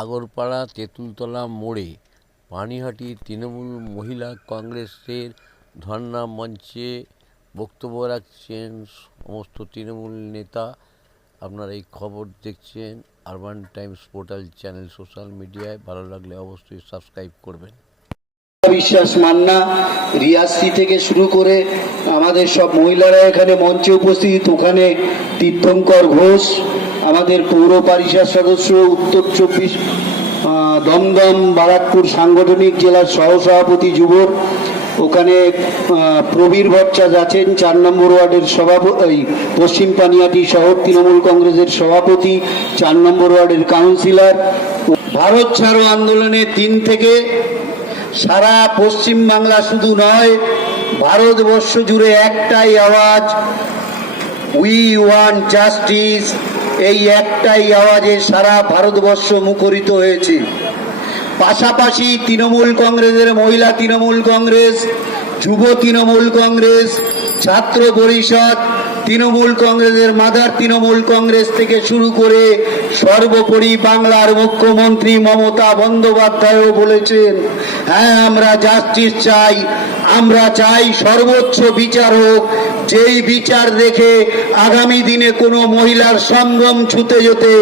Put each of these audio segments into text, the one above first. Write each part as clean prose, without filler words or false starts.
আগরপাড়া তেঁতুলতলা মোড়ে পানিহাটি তৃণমূল মহিলা কংগ্রেসের ধর্ণা মঞ্চে বক্তব্য রাখছেন সমস্ত তৃণমূল নেতা। আপনারা এই খবর দেখছেন urban Times portal channel, social মিডিয়ায়। ভালো লাগলে অবশ্যই সাবস্ক্রাইব করবেন। বিশ্বাস মান্না, রিয়াসি থেকে শুরু করে আমাদের সব মহিলারা এখানে মঞ্চে উপস্থিত। ওখানে তীর্থঙ্কর ঘোষ, আমাদের পৌর পরিষদ সদস্য, উত্তর 24 দমদম বারাকপুর সাংগঠনিক জেলার সহসভাপতি যুবর। ওখানে প্রবীর ভট্টাচার্য আছেন, 4 নম্বর ওয়ার্ডের সভাপতি, পশ্চিম পানিহাটি শহর তৃণমূল কংগ্রেসের সভাপতি, 4 নম্বর ওয়ার্ডের কাউন্সিলর। ভারত ছাড়ো আন্দোলনের দিন থেকে সারা পশ্চিম বাংলা শুধু নয়, ভারতবর্ষ জুড়ে একটাই আওয়াজ, উই ওয়ান্ট জাস্টিস। এই একটাই আওয়াজে সারা ভারতবর্ষ মুখরিত হয়েছে। পাশাপাশি তৃণমূল কংগ্রেসের মহিলা তৃণমূল কংগ্রেস, যুব তৃণমূল কংগ্রেস, ছাত্র পরিষদ তৃণমূল কংগ্রেসের মাদার তৃণমূল কংগ্রেস থেকে শুরু করে সর্বোপরি বাংলার মুখ্যমন্ত্রী মমতা বন্দ্যোপাধ্যায়ও বলেছেন, হ্যাঁ আমরা জাস্টিস চাই, আমরা চাই সর্বোচ্চ বিচার হোক, যেই বিচার দেখে আগামী দিনে কোনো মহিলার সংগ্রাম ছুতে যেতে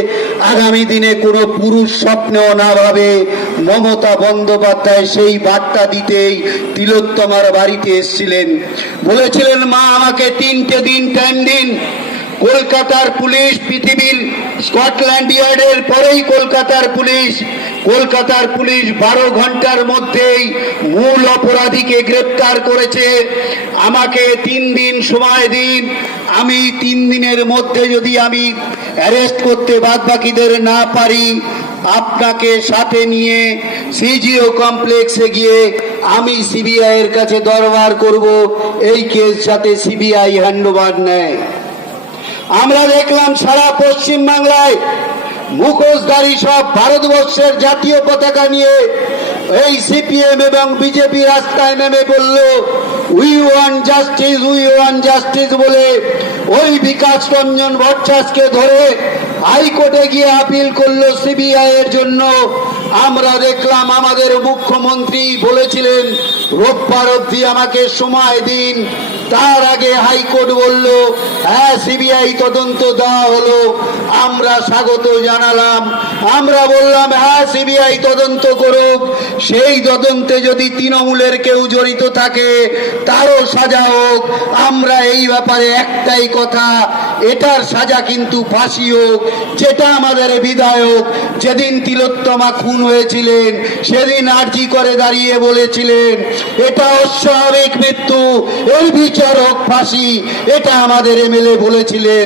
আগামী দিনে কোনো পুরুষ স্বপ্নেও না ভাবে। মমতা বন্দ্যোপাধ্যায় সেই বার্তা দিতেই তিলোত্তমার বাড়িতে এসেছিলেন, বলেছিলেন মা আমাকে 3টে দিন টাইম দিন। কলকাতার পুলিশ পৃথিবীর স্কটল্যান্ড ইয়ার্ডের পরেই কলকাতার পুলিশ 12 ঘন্টার মধ্যেই মূল অপরাধীকে গ্রেপ্তার করেছে। আমাকে 3 দিন সময় দিন, আমি 3 দিনের মধ্যে যদি আমি অ্যারেস্ট করতে বাদবাকিদের না পারি, আপনাকে সাথে নিয়ে সিজিও কমপ্লেক্সে গিয়ে আমি সিবিআই এর কাছে দরবার করব, এই কেস যাতে সিবিআই হ্যান্ডওভার নেয়। আমরা দেখলাম সারা পশ্চিম বাংলায় মুখোশধারী সব ভারতবর্ষের জাতীয় পতাকা নিয়ে এই সিপিএম এবং বিজেপি রাস্তায় নেমে বলল we want justice, we want justice বলে ওই বিকাশ রঞ্জন ভট্টাচার্যকে ধরে হাইকোর্টে গিয়ে আপিল করলো সিবিআই এর জন্য। আমরা দেখলাম আমাদের মুখ্যমন্ত্রী বলেছিলেন রোববার অবধি আমাকে সময় দিন, তার আগে হাইকোর্ট বলল হ্যাঁ সিবিআই তদন্ত দেওয়া হলো। আমরা স্বাগত জানালাম, আমরা বললাম হ্যাঁ সিবিআই তদন্ত করুক, সেই তদন্তে যদি তৃণমূলের কেউ জড়িত থাকে তারও সাজা হোক। আমরা এই ব্যাপারে একটাই কথা, এটার সাজা কিন্তু ফাঁসি হোক। যেটা আমাদের বিধায়ক যেদিন তিলোত্তমা খুন হয়েছিলেন সেদিন আর্জি করে দাঁড়িয়ে বলেছিলেন এটা অস্বাভাবিক মৃত্যু, এর বিচার হোক ফাঁসি, এটা আমাদের এমএলএ বলেছিলেন।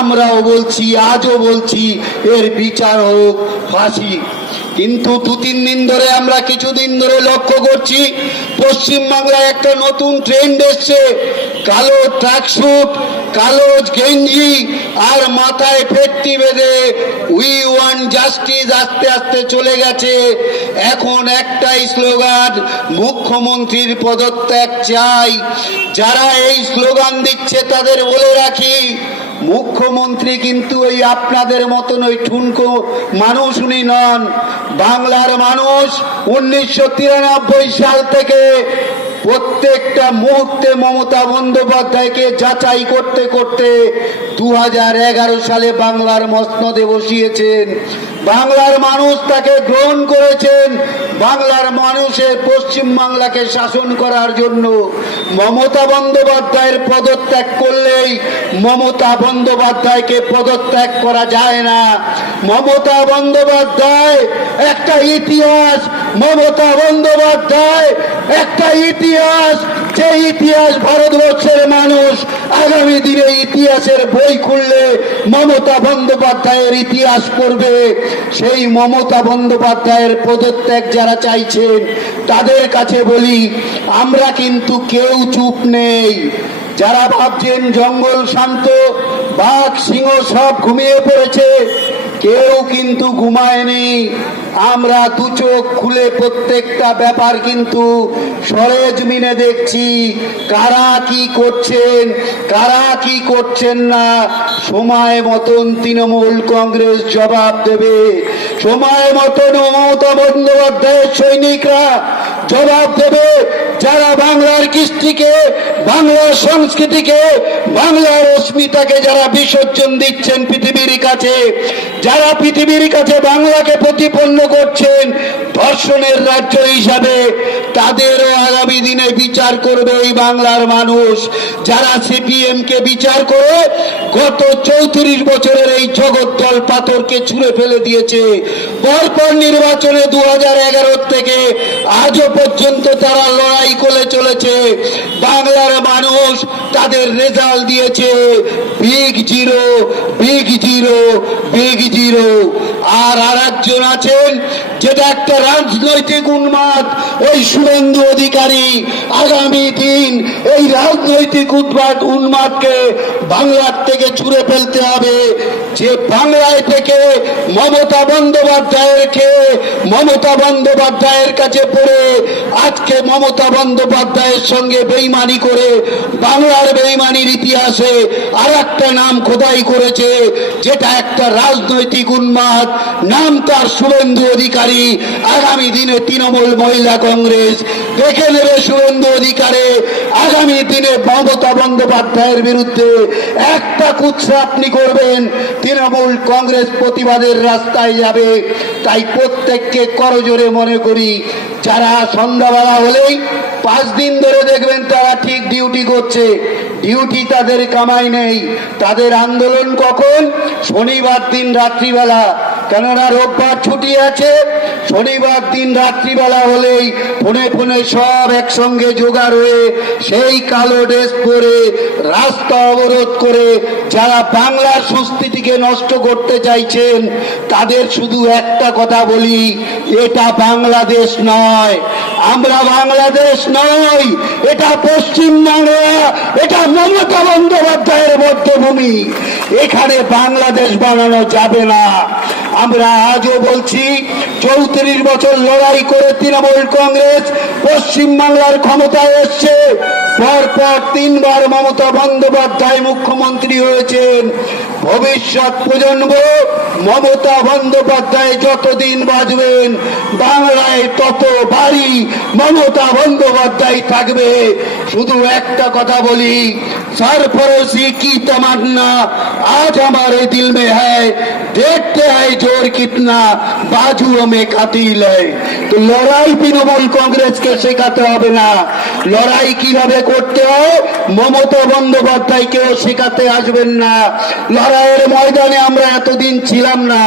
আমরাও বলছি, আজও বলছি এর বিচার হোক ফাঁসি। কিন্তু 2-3 দিন ধরে আমরা কিছুদিন ধরে লক্ষ্য করছি পশ্চিমবাংলায় একটা নতুন ট্রেন্ড এসছে, কালো ট্র্যাকস্যুট, কালো গেঞ্জি আর মাথায় ফেটটি বেঁধে উই ওয়ান্ট জাস্টিস আস্তে আস্তে চলে গেছে। এখন একটাই স্লোগান, মুখ্যমন্ত্রীর পদত্যাগ চাই। যারা এই স্লোগান দিচ্ছে তাদের বলে রাখি, মুখ্যমন্ত্রী কিন্তু ওই আপনাদের মতন ওই ঠুনকো মানুষ উনি নন। বাংলার মানুষ 1993 সাল থেকে প্রত্যেকটা মুহূর্তে মমতা বন্দ্যোপাধ্যায়কে যাচাই করতে করতে 2011 সালে বাংলার মসনদে বসিয়েছেন। বাংলার মানুষ তাকে গ্রহণ করেছেন, বাংলার মানুষের পশ্চিম বাংলাকে শাসন করার জন্য। মমতা বন্দ্যোপাধ্যায়ের পদত্যাগ করলেই মমতা বন্দ্যোপাধ্যায়কে পদত্যাগ করা যায় না। মমতা বন্দ্যোপাধ্যায় একটা ইতিহাস, মমতা বন্দ্যোপাধ্যায় একটা ইতিহাস, যে ইতিহাস ভারতবর্ষের মানুষ আগামী দিনে ইতিহাসের বই খুললে মমতা বন্দ্যোপাধ্যায়ের ইতিহাস পড়বে। সেই মমতা বন্দ্যোপাধ্যায়ের পদত্যাগ যারা চাইছেন তাদের কাছে বলি, আমরা কিন্তু কেউ চুপ নেই। যারা ভাবছেন জঙ্গল শান্ত, বাঘ সিংহ সব ঘুমিয়ে পড়েছে, কেউ কিন্তু ঘুমায়নি। আমরা দু চোখ খুলে প্রত্যেকটা ব্যাপার কিন্তু সরেজমিনে দেখছি, কারা কি করছেন, কারা কি করছেন না। সময় মতন তৃণমূল কংগ্রেস জবাব দেবে, সময় মতন মমতা বন্দ্যোপাধ্যায়ের সৈনিকরা জবাব দেবে। যারা বাংলার কৃষ্টিকে, বাংলার সংস্কৃতিকে, বাংলার অস্মিতাকে যারা বিসর্জন দিচ্ছেন পৃথিবীর কাছে, যারা পৃথিবীর কাছে বাংলাকে প্রতিপন্ন করছেন ধর্ষণের রাজ্য হিসাবে, তাদেরও আগামী দিনে বিচার করবে এই বাংলার মানুষ। যারা সিপিএম কে বিচার করে গত 34 বছরের এই জগদ্দল পাথরকে ছুঁড়ে ফেলে দিয়েছে, পরপর নির্বাচনে 2011 থেকে আজও পর্যন্ত তারা লড়াই করে চলেছে, বাংলার মানুষ তাদের রেজাল্ট দিয়েছে big zero, big zero, big zero. আর আরেকজন আছেন যেটা একটা রাজনৈতিক উন্মাদ, ওই শুভেন্দু অধিকারী। আগামী দিন এই রাজনৈতিক উন্মাদকে বাংলার থেকে ছুঁড়ে ফেলতে হবে। যে বাংলায় থেকে মমতা বন্দ্যোপাধ্যায়ের কাছে পড়ে আজকে মমতা বন্দ্যোপাধ্যায়ের সঙ্গে বেইমানি করে বাংলার বেইমানির ইতিহাসে আর একটা নাম খোদাই করেছে, যেটা একটা রাজনৈতিক উন্মাদ, নাম তার শুভেন্দু অধিকারী। আগামী দিনে তৃণমূল মহিলা কংগ্রেস দেখে নেবে শুভেন্দু অধিকারে। আগামী দিনে মমতা বন্দ্যোপাধ্যায়ের বিরুদ্ধে একটা কুৎসা আপনি করবেন, তৃণমূল কংগ্রেস প্রতিবাদের রাস্তায় যাবে। তাই প্রত্যেককে করজোরে মনে করি, যারা সন্ধ্যাবেলা হলেই 5 দিন ধরে দেখবেন তারা ঠিক ডিউটি করছে, ডিউটি তাদের কামাই নেই। তাদের আন্দোলন কখন? শনিবার দিন রাত্রিবেলা, কেননা রোববার ছুটি আছে। শনিবার দিন রাত্রিবেলা হলেই ফোনে ফোনে সব একসঙ্গে জোগাড় হয়ে সেই কালো ড্রেস পরে রাস্তা অবরোধ করে যারা বাংলার সংস্কৃতিকে নষ্ট করতে চাইছেন তাদের শুধু একটা কথা বলি, এটা বাংলাদেশ নয়, আমরা বাংলাদেশ নই, এটা পশ্চিমবাংলা, এটা মমতা বন্দ্যোপাধ্যায়ের মধ্যভূমি। এখানে বাংলাদেশ বানানো যাবে না। আমরা আজও বলছি, 34 বছর লড়াই করে তৃণমূল কংগ্রেস পশ্চিমবাংলার ক্ষমতায় এসছে। পরপর 3 বার মমতা বন্দ্যোপাধ্যায় মুখ্যমন্ত্রী হয়েছেন। ভবিষ্যৎ প্রজন্ম মমতা বন্দ্যোপাধ্যায় যতদিন বাঁচবেন বাংলায় তত বাড়ি মমতা বন্দ্যোপাধ্যায় থাকবে। শুধু একটা কথা বলি, सरफरोशी की तमन्ना आज हमारे दिल में है, देखते हैं जोर कितना बाजुओं में कातिल है। तो লড়াই তৃণমূল কংগ্রেসকে শেখাতে হবে না, লড়াই কিভাবে করতে হয় মমতা বন্দ্যোপাধ্যায়কেও শেখাতে আসবেন না। লড়াইয়ের ময়দানে আমরা এতদিন ছিলাম না,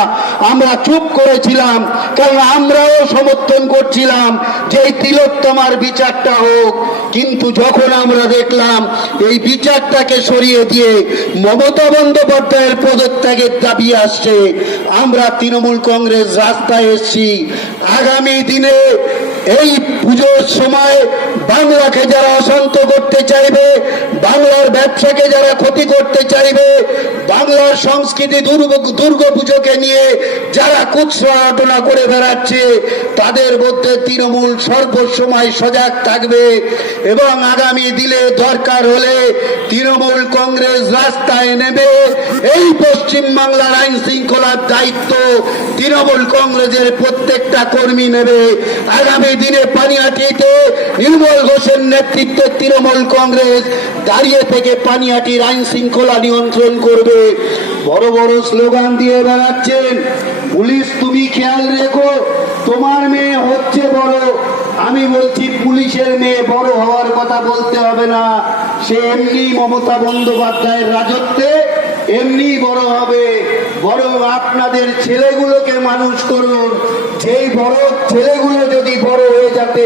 আমরা চুপ করেছিলাম, কারণ আমরাও সমর্থন করছিলাম যে এই তিলোত্তমার বিচারটা হোক। কিন্তু যখন আমরা দেখলাম এই বিচারটাকে সরিয়ে দিয়ে মমতা বন্দ্যোপাধ্যায়ের পদত্যাগের দাবি আসছে, আমরা তৃণমূল কংগ্রেস রাস্তায় এসেছি। আগামী দিনে এই পুজোর সময় বাংলাকে যারা অশান্ত করতে চাইবে, বাংলার ব্যবসাকে যারা ক্ষতি করতে চাইবে, বাংলার সংস্কৃতি দুর্গা পুজোকে নিয়ে যারা কুৎসা করে বেড়াচ্ছে, তাদের মধ্যে তৃণমূল সর্বসময় সজাগ থাকবে। এবং আগামী দিনে দরকার হলে তৃণমূল কংগ্রেস রাস্তায় নেবে। এই পশ্চিম বাংলার আইন শৃঙ্খলার দায়িত্ব তৃণমূল কংগ্রেসের প্রত্যেকটা কর্মী নেবে। আগামী দিনে পানিহাটিতে নির্মল ঘোষের নেতৃত্বে তৃণমূল কংগ্রেস দাঁড়িয়ে থেকে পানিহাটির আইন শৃঙ্খলা নিয়ন্ত্রণ করবে। বড় বড় স্লোগান দিয়ে বেড়াচ্ছেন, পুলিশ তুমি খেয়াল রেখো, তোমার মেয়ে হচ্ছে বড়। আমি বলছি পুলিশের মেয়ে বড় হওয়ার কথা বলতে হবে না, সে এমনি মমতা বন্দ্যোপাধ্যায়ের রাজত্বে এমনি বড় হবে। বরং আপনাদের ছেলেগুলোকে মানুষ করুন, যেই বড় ছেলেগুলো যদি বড় হয়ে যাতে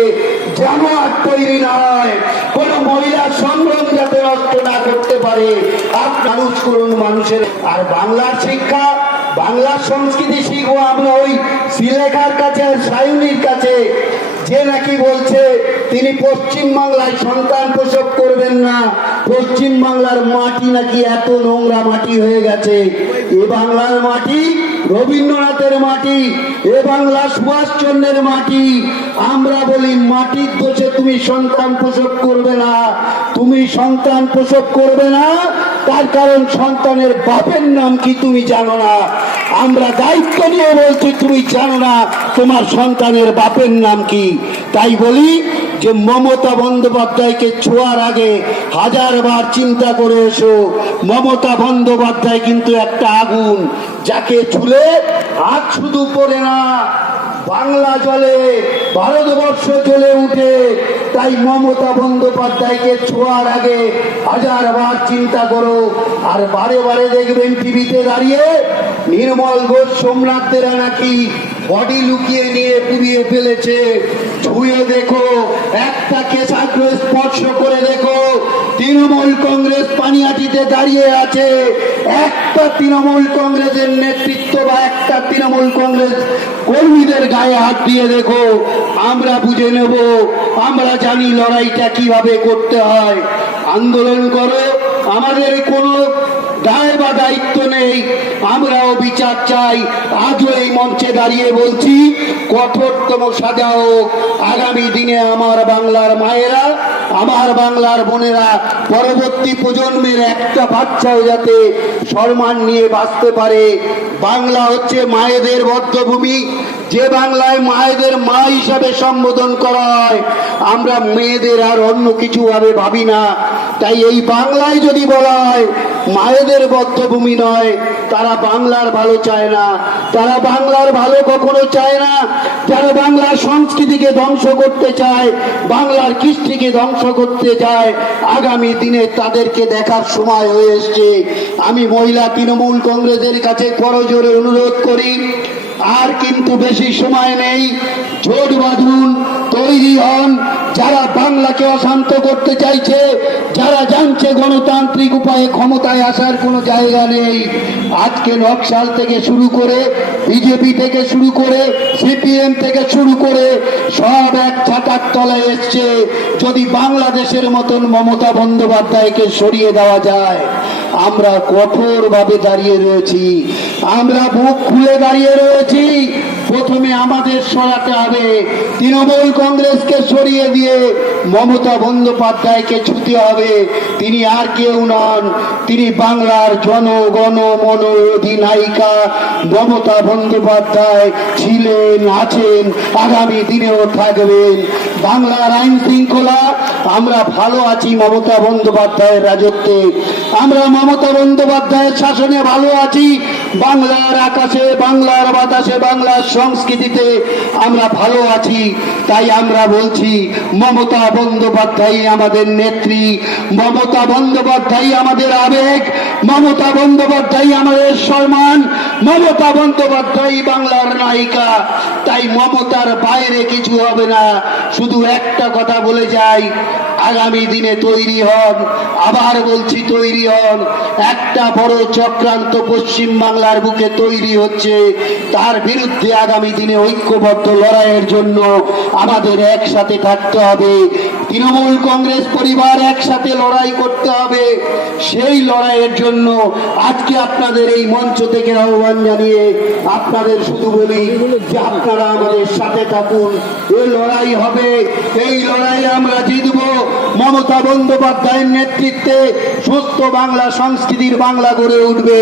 জামাত তৈরি না হয়, কোন মহিলা সংগ্রাম যাতে নষ্ট না করতে পারে, মানুষ করুন মানুষের। আর বাংলার শিক্ষা, বাংলার সংস্কৃতি শিখবো আমরা ওই শ্রীলেখার কাছে আর সায়নীর কাছে, যে নাকি বলছে তিনি পশ্চিম বাংলায় সন্তান প্রসব করবেন না, পশ্চিম বাংলার মাটি নাকি এত নোংরা মাটি হয়ে গেছে। এ বাংলার মাটি রবীন্দ্রনাথের মাটি, এ বাংলা সুভাষচন্দ্রের মাটি। আমরা বলি মাটির দোষে তুমি সন্তান প্রসব করবে না, তুমি সন্তান প্রসব করবে না, তার কারণ সন্তানের বাপের নাম কি তুমি জানো না। আমরা দায়িত্ব নিয়ে বলছি তুমি জানো না তোমার সন্তানের বাপের নাম কি। তাই বলি যে মমতা বন্দ্যোপাধ্যায়কে ছোঁয়ার আগে হাজারবার চিন্তা করে এসো। মমতা বন্দ্যোপাধ্যায় কিন্তু একটা আগুন, যাকে ছুলে হাত শুধু পড়ে না, বাংলা জ্বলে, ভারতবর্ষ জ্বলে উঠে। তাই মমতা বন্দ্যোপাধ্যায়কে ছোঁয়ার আগে হাজারবার চিন্তা করো। আর বারে বারে দেখবেন টিভিতে দাঁড়িয়ে নির্মল ঘোষ সোমনাথেরা নাকি বডি লুকিয়ে নিয়ে পুড়িয়ে ফেলেছে। ছুঁয়ে দেখো, একটা কেশাগ্র স্পর্শ করে দেখো, তৃণমূল কংগ্রেস পানিহাটিতে দাঁড়িয়ে আছে। একটা তৃণমূল কংগ্রেসের নেতৃত্ব বা একটা তৃণমূল কংগ্রেস কর্মীদের গায়ে হাত দিয়ে দেখো, আমরা বুঝে নেব। আমরা জানি লড়াইটা কিভাবে করতে হয়। আন্দোলন করো, আমাদের কোনো দায় বা দায়িত্ব নেই, আমরাও বিচার চাই। আজও এই মঞ্চে দাঁড়িয়ে বলছি, কঠোরতম সাজা হোক। আগামী দিনে আমার বাংলার মায়েরা, আমার বাংলার বোনেরা, পরবর্তী প্রজন্মের একটা বাচ্চাও যাতে সম্মান নিয়ে বাঁচতে পারে। বাংলা হচ্ছে মায়েদের বদ্ধভূমি, যে বাংলায় মায়েদের মা হিসাবে সম্বোধন করা হয়। আমরা মেয়েদের আর অন্য কিছু ভাবে ভাবি না। তাই এই বাংলায় যদি বলা হয় মায়েদের বদ্ধভূমি নয়, তারা বাংলার ভালো চায় না, তারা বাংলার ভালো কখনো চায় না। যারা বাংলার সংস্কৃতিকে ধ্বংস করতে চায়, বাংলার কৃষ্টিকে ধ্বংস করতে চায়, আগামী দিনে তাদেরকে দেখার সময় হয়ে এসছে। আমি মহিলা তৃণমূল কংগ্রেসের কাছে করজোরে অনুরোধ করি, আর কিন্তু বেশি সময় নেই। জোট বাঁধুন, তৈরি হন। যারা বাংলাকে অশান্ত করতে চাইছে, যারা জানছে গণতান্ত্রিক উপায়ে ক্ষমতায় আসার কোনো জায়গা নেই, আজকে নকশাল থেকে শুরু করে, বিজেপি থেকে শুরু করে, সিপিএম থেকে শুরু করে সব এক ছাতার তলায় এসছে। যদি বাংলাদেশের মতন মমতা বন্দ্যোপাধ্যায়কে সরিয়ে দেওয়া যায়, আমরা কঠোরভাবে দাঁড়িয়ে রয়েছি, আমরা বুক খুলে দাঁড়িয়ে রয়েছি। প্রথমে আমাদের সরাতে হবে, তৃণমূল কংগ্রেসকে সরিয়ে দিয়ে মমতা বন্দ্যোপাধ্যায়কে ছুতে হবে। তিনি আর কেউ নন, তিনি বাংলার জনগণ মন অধিনায়িকা মমতা বন্দ্যোপাধ্যায় ছিলেন, আছেন, আগামী দিনেও থাকবেন। বাংলার আইন শৃঙ্খলা, আমরা ভালো আছি মমতা বন্দ্যোপাধ্যায়ের রাজত্বে, আমরা মমতা বন্দ্যোপাধ্যায়ের শাসনে ভালো আছি। বাংলার আকাশে, বাংলার বাতাসে, বাংলার সংস্কৃতিতে আমরা ভালো আছি। তাই আমরা বলছি, মমতা বন্দ্যোপাধ্যায় আমাদের নেত্রী, মমতা বন্দ্যোপাধ্যায় আমাদের আবেগ, মমতা বন্দ্যোপাধ্যায় আমাদের সম্মান, মমতা বন্দ্যোপাধ্যায় বাংলার নায়িকা। তাই মমতার বাইরে কিছু হবে না। শুধু একটা কথা বলে যাই, আগামী দিনে তৈরি হন, আবার বলছি তৈরি হন। একটা বড় চক্রান্ত পশ্চিম বাংলার বুকে তৈরি হচ্ছে, তার বিরুদ্ধে আগামী দিনে ঐক্যবদ্ধ লড়াইয়ের জন্য আমাদের একসাথে থাকতে হবে। তৃণমূল কংগ্রেস পরিবার একসাথে লড়াই করতে হবে। সেই লড়াইয়ের জন্য আজকে আপনাদের এই মঞ্চ থেকে আহ্বান জানিয়ে আপনাদের শুধু বলি যে আপনারা আমাদের সাথে থাকুন। এই লড়াই হবে, এই লড়াইয়ে আমরা জিতব। মমতা বন্দ্যোপাধ্যায়ের নেতৃত্বে সুস্থ বাংলা সংস্কৃতির বাংলা গড়ে উঠবে।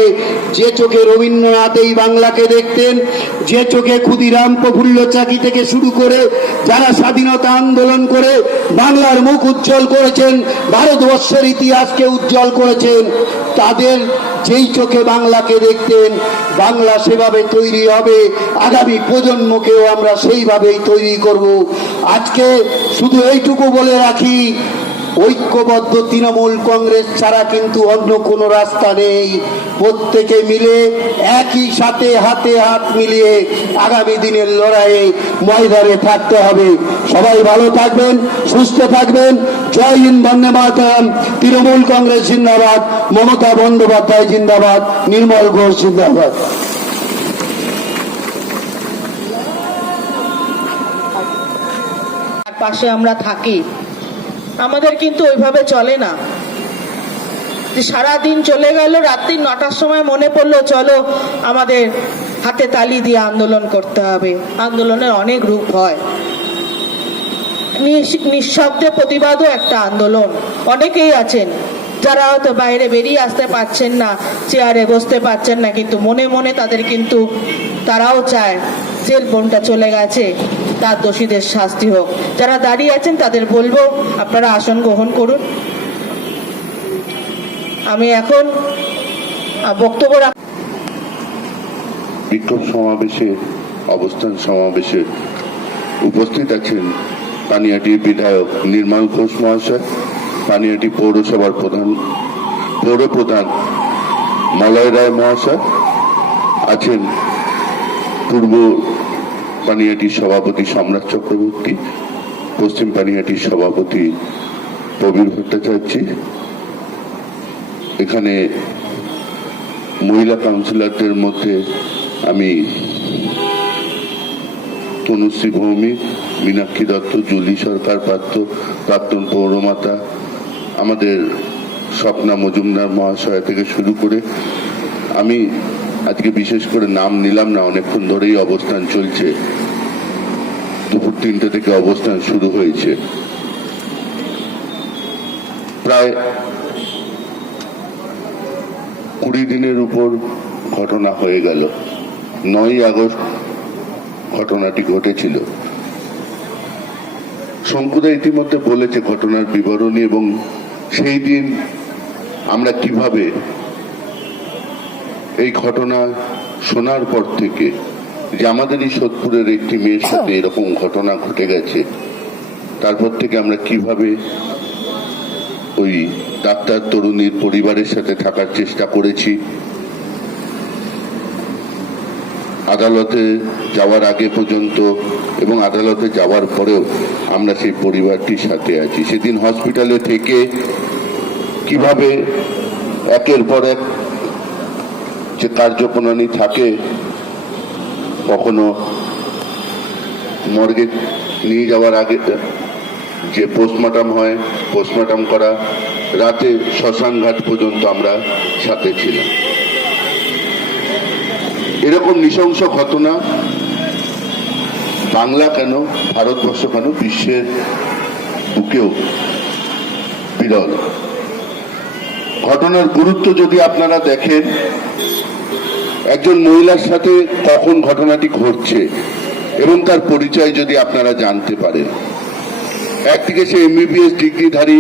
যে চোখে রবীন্দ্রনাথ এই বাংলাকে দেখতেন, যে চোখে ক্ষুদিরাম প্রফুল্ল চাকি থেকে শুরু করে যারা স্বাধীনতা আন্দোলন করে বাংলার মুখ উজ্জ্বল করেছেন, ভারতবর্ষের ইতিহাসকে উজ্জ্বল করেছেন, তাদের যেই চোখে বাংলাকে দেখতেন, বাংলা সেভাবে তৈরি হবে। আগামী প্রজন্মকেও আমরা সেইভাবেই তৈরি করব। আজকে শুধু এইটুকু বলে রাখি, ঐক্যবদ্ধ তৃণমূল কংগ্রেস ছাড়া কিন্তু অন্য কোনো রাস্তা নেই। প্রত্যেকে মিলে একই সাথে হাতে হাত মিলিয়ে আগামী দিনের লড়াইয়ে ময়দানে থাকতে হবে। সবাই ভালো থাকবেন, সুস্থ থাকবেন। জয় হিন্দ, বন্দে মাতরম। তৃণমূল কংগ্রেস জিন্দাবাদ, মমতা বন্দ্যোপাধ্যায় জিন্দাবাদ, নির্মল ঘোষ জিন্দাবাদ। পাশে আমরা থাকি, আমাদের কিন্তু ওইভাবে চলে না যে সারাদিন চলে গেল, রাত্রি 9টার সময় মনে পড়লো চলো আমাদের হাতে তালি দিয়ে আন্দোলন করতে হবে। আন্দোলনের অনেক রূপ হয়, নিঃশব্দে প্রতিবাদও একটা আন্দোলন। অনেকেই আছেন যারা হয়তো বাইরে বেরিয়ে আসতে পারছেন না, চেয়ারে বসতে পারছেন না, কিন্তু মনে মনে তারাও চায় জেল বোনটা চলে গেছে, তার দোষীদের শাস্তি হোক। যারা দাঁড়িয়ে আছেন তাদের বলবো আপনারা আসন গ্রহণ করুন। আমি এখন বক্তব্য বিক্ষোভ সমাবেশে, অবস্থান সমাবেশে উপস্থিত আছেন পানিহাটির বিধায়ক নির্মল ঘোষ মহাশয়, পানিহাটি পৌরসভার পৌর প্রধান মলয় রায় মহাশয়, আছেন পূর্ব পানিহাটির সভাপতি সম্রাট চক্রবর্তী, পশ্চিম পানিহাটির সভাপতি প্রবীর ভট্টাচার্য, এখানে মহিলা কাউন্সিলরদের মধ্যে আমি তনুশ্রী ভৌমিক, মীনাক্ষী দত্ত, জুলি সরকার পাত্র, প্রাক্তন পৌরমাতা, আমাদের স্বপ্না মজুমদার মহাশয় থেকে শুরু করে, আমি আজকে বিশেষ করে নাম নিলাম না, অনেকক্ষণ ধরেই অবস্থান চলছে, দুপুর 3টে থেকে অবস্থান শুরু হয়েছে। প্রায় 20 দিনের উপর ঘটনা হয়ে গেল। 9ই আগস্ট ঘটনাটি ঘটেছিল। শঙ্কুদা ইতিমধ্যে বলেছে ঘটনার বিবরণী এবং সেই দিন আমরা কিভাবে এই ঘটনা শোনার পর থেকে যে আমাদের এই সোদপুরের একটি মেয়ের সাথে এরকম ঘটনা ঘটে গেছে, তারপর থেকে আমরা কিভাবে ওই ডাক্তার তরুণীর পরিবারের সাথে থাকার চেষ্টা করেছি, আদালতে যাওয়ার আগে পর্যন্ত এবং আদালতে যাওয়ার পরেও আমরা সেই পরিবারটির সাথে আছি। সেদিন হসপিটালে থেকে কিভাবে একের পর এক যে কার্যপ্রণালী থাকে, কখনো মর্গে নিয়ে যাওয়ার আগে যে পোস্টমর্টম হয়, পোস্টমর্টম করা, রাতে শ্মশান ঘাট পর্যন্ত আমরা সাথে ছিলাম। এরকম নৃশংস ঘটনা বাংলা কেন, ভারতবর্ষ কেন, বিশ্বের বুকেও বিরল। ঘটনার গুরুত্ব যদি আপনারা দেখেন, একজন মহিলার সাথে কখন ঘটনাটি ঘটছে এবং তার পরিচয় যদি আপনারা জানতে পারেন, একদিকে সে এমবিবিএস ডিগ্রিধারী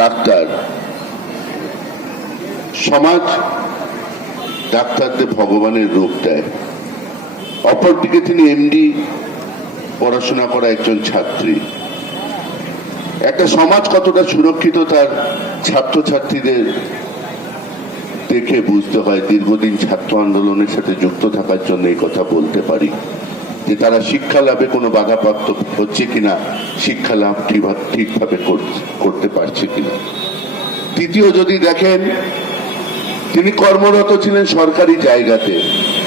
ডাক্তার, সমাজ ডাক্তারদের ভগবানের রূপ দেয়, অপরদিকে তিনি এমডি পড়াশোনা করা একজন ছাত্রী। একটা সমাজ কতটা সুরক্ষিত তার ছাত্রছাত্রীদের দেখে বুঝতে হয়। দীর্ঘদিন ছাত্র আন্দোলনের সাথে যুক্ত থাকার জন্য এই কথা বলতে পারি যে তারা শিক্ষা লাভে কোনো বাধাপ্রাপ্ত হচ্ছে কিনা, শিক্ষা লাভ ঠিকভাবে করতে পারছে কিনা। তৃতীয় যদি দেখেন, তিনি কর্মরত ছিলেন সরকারি জায়গাতে,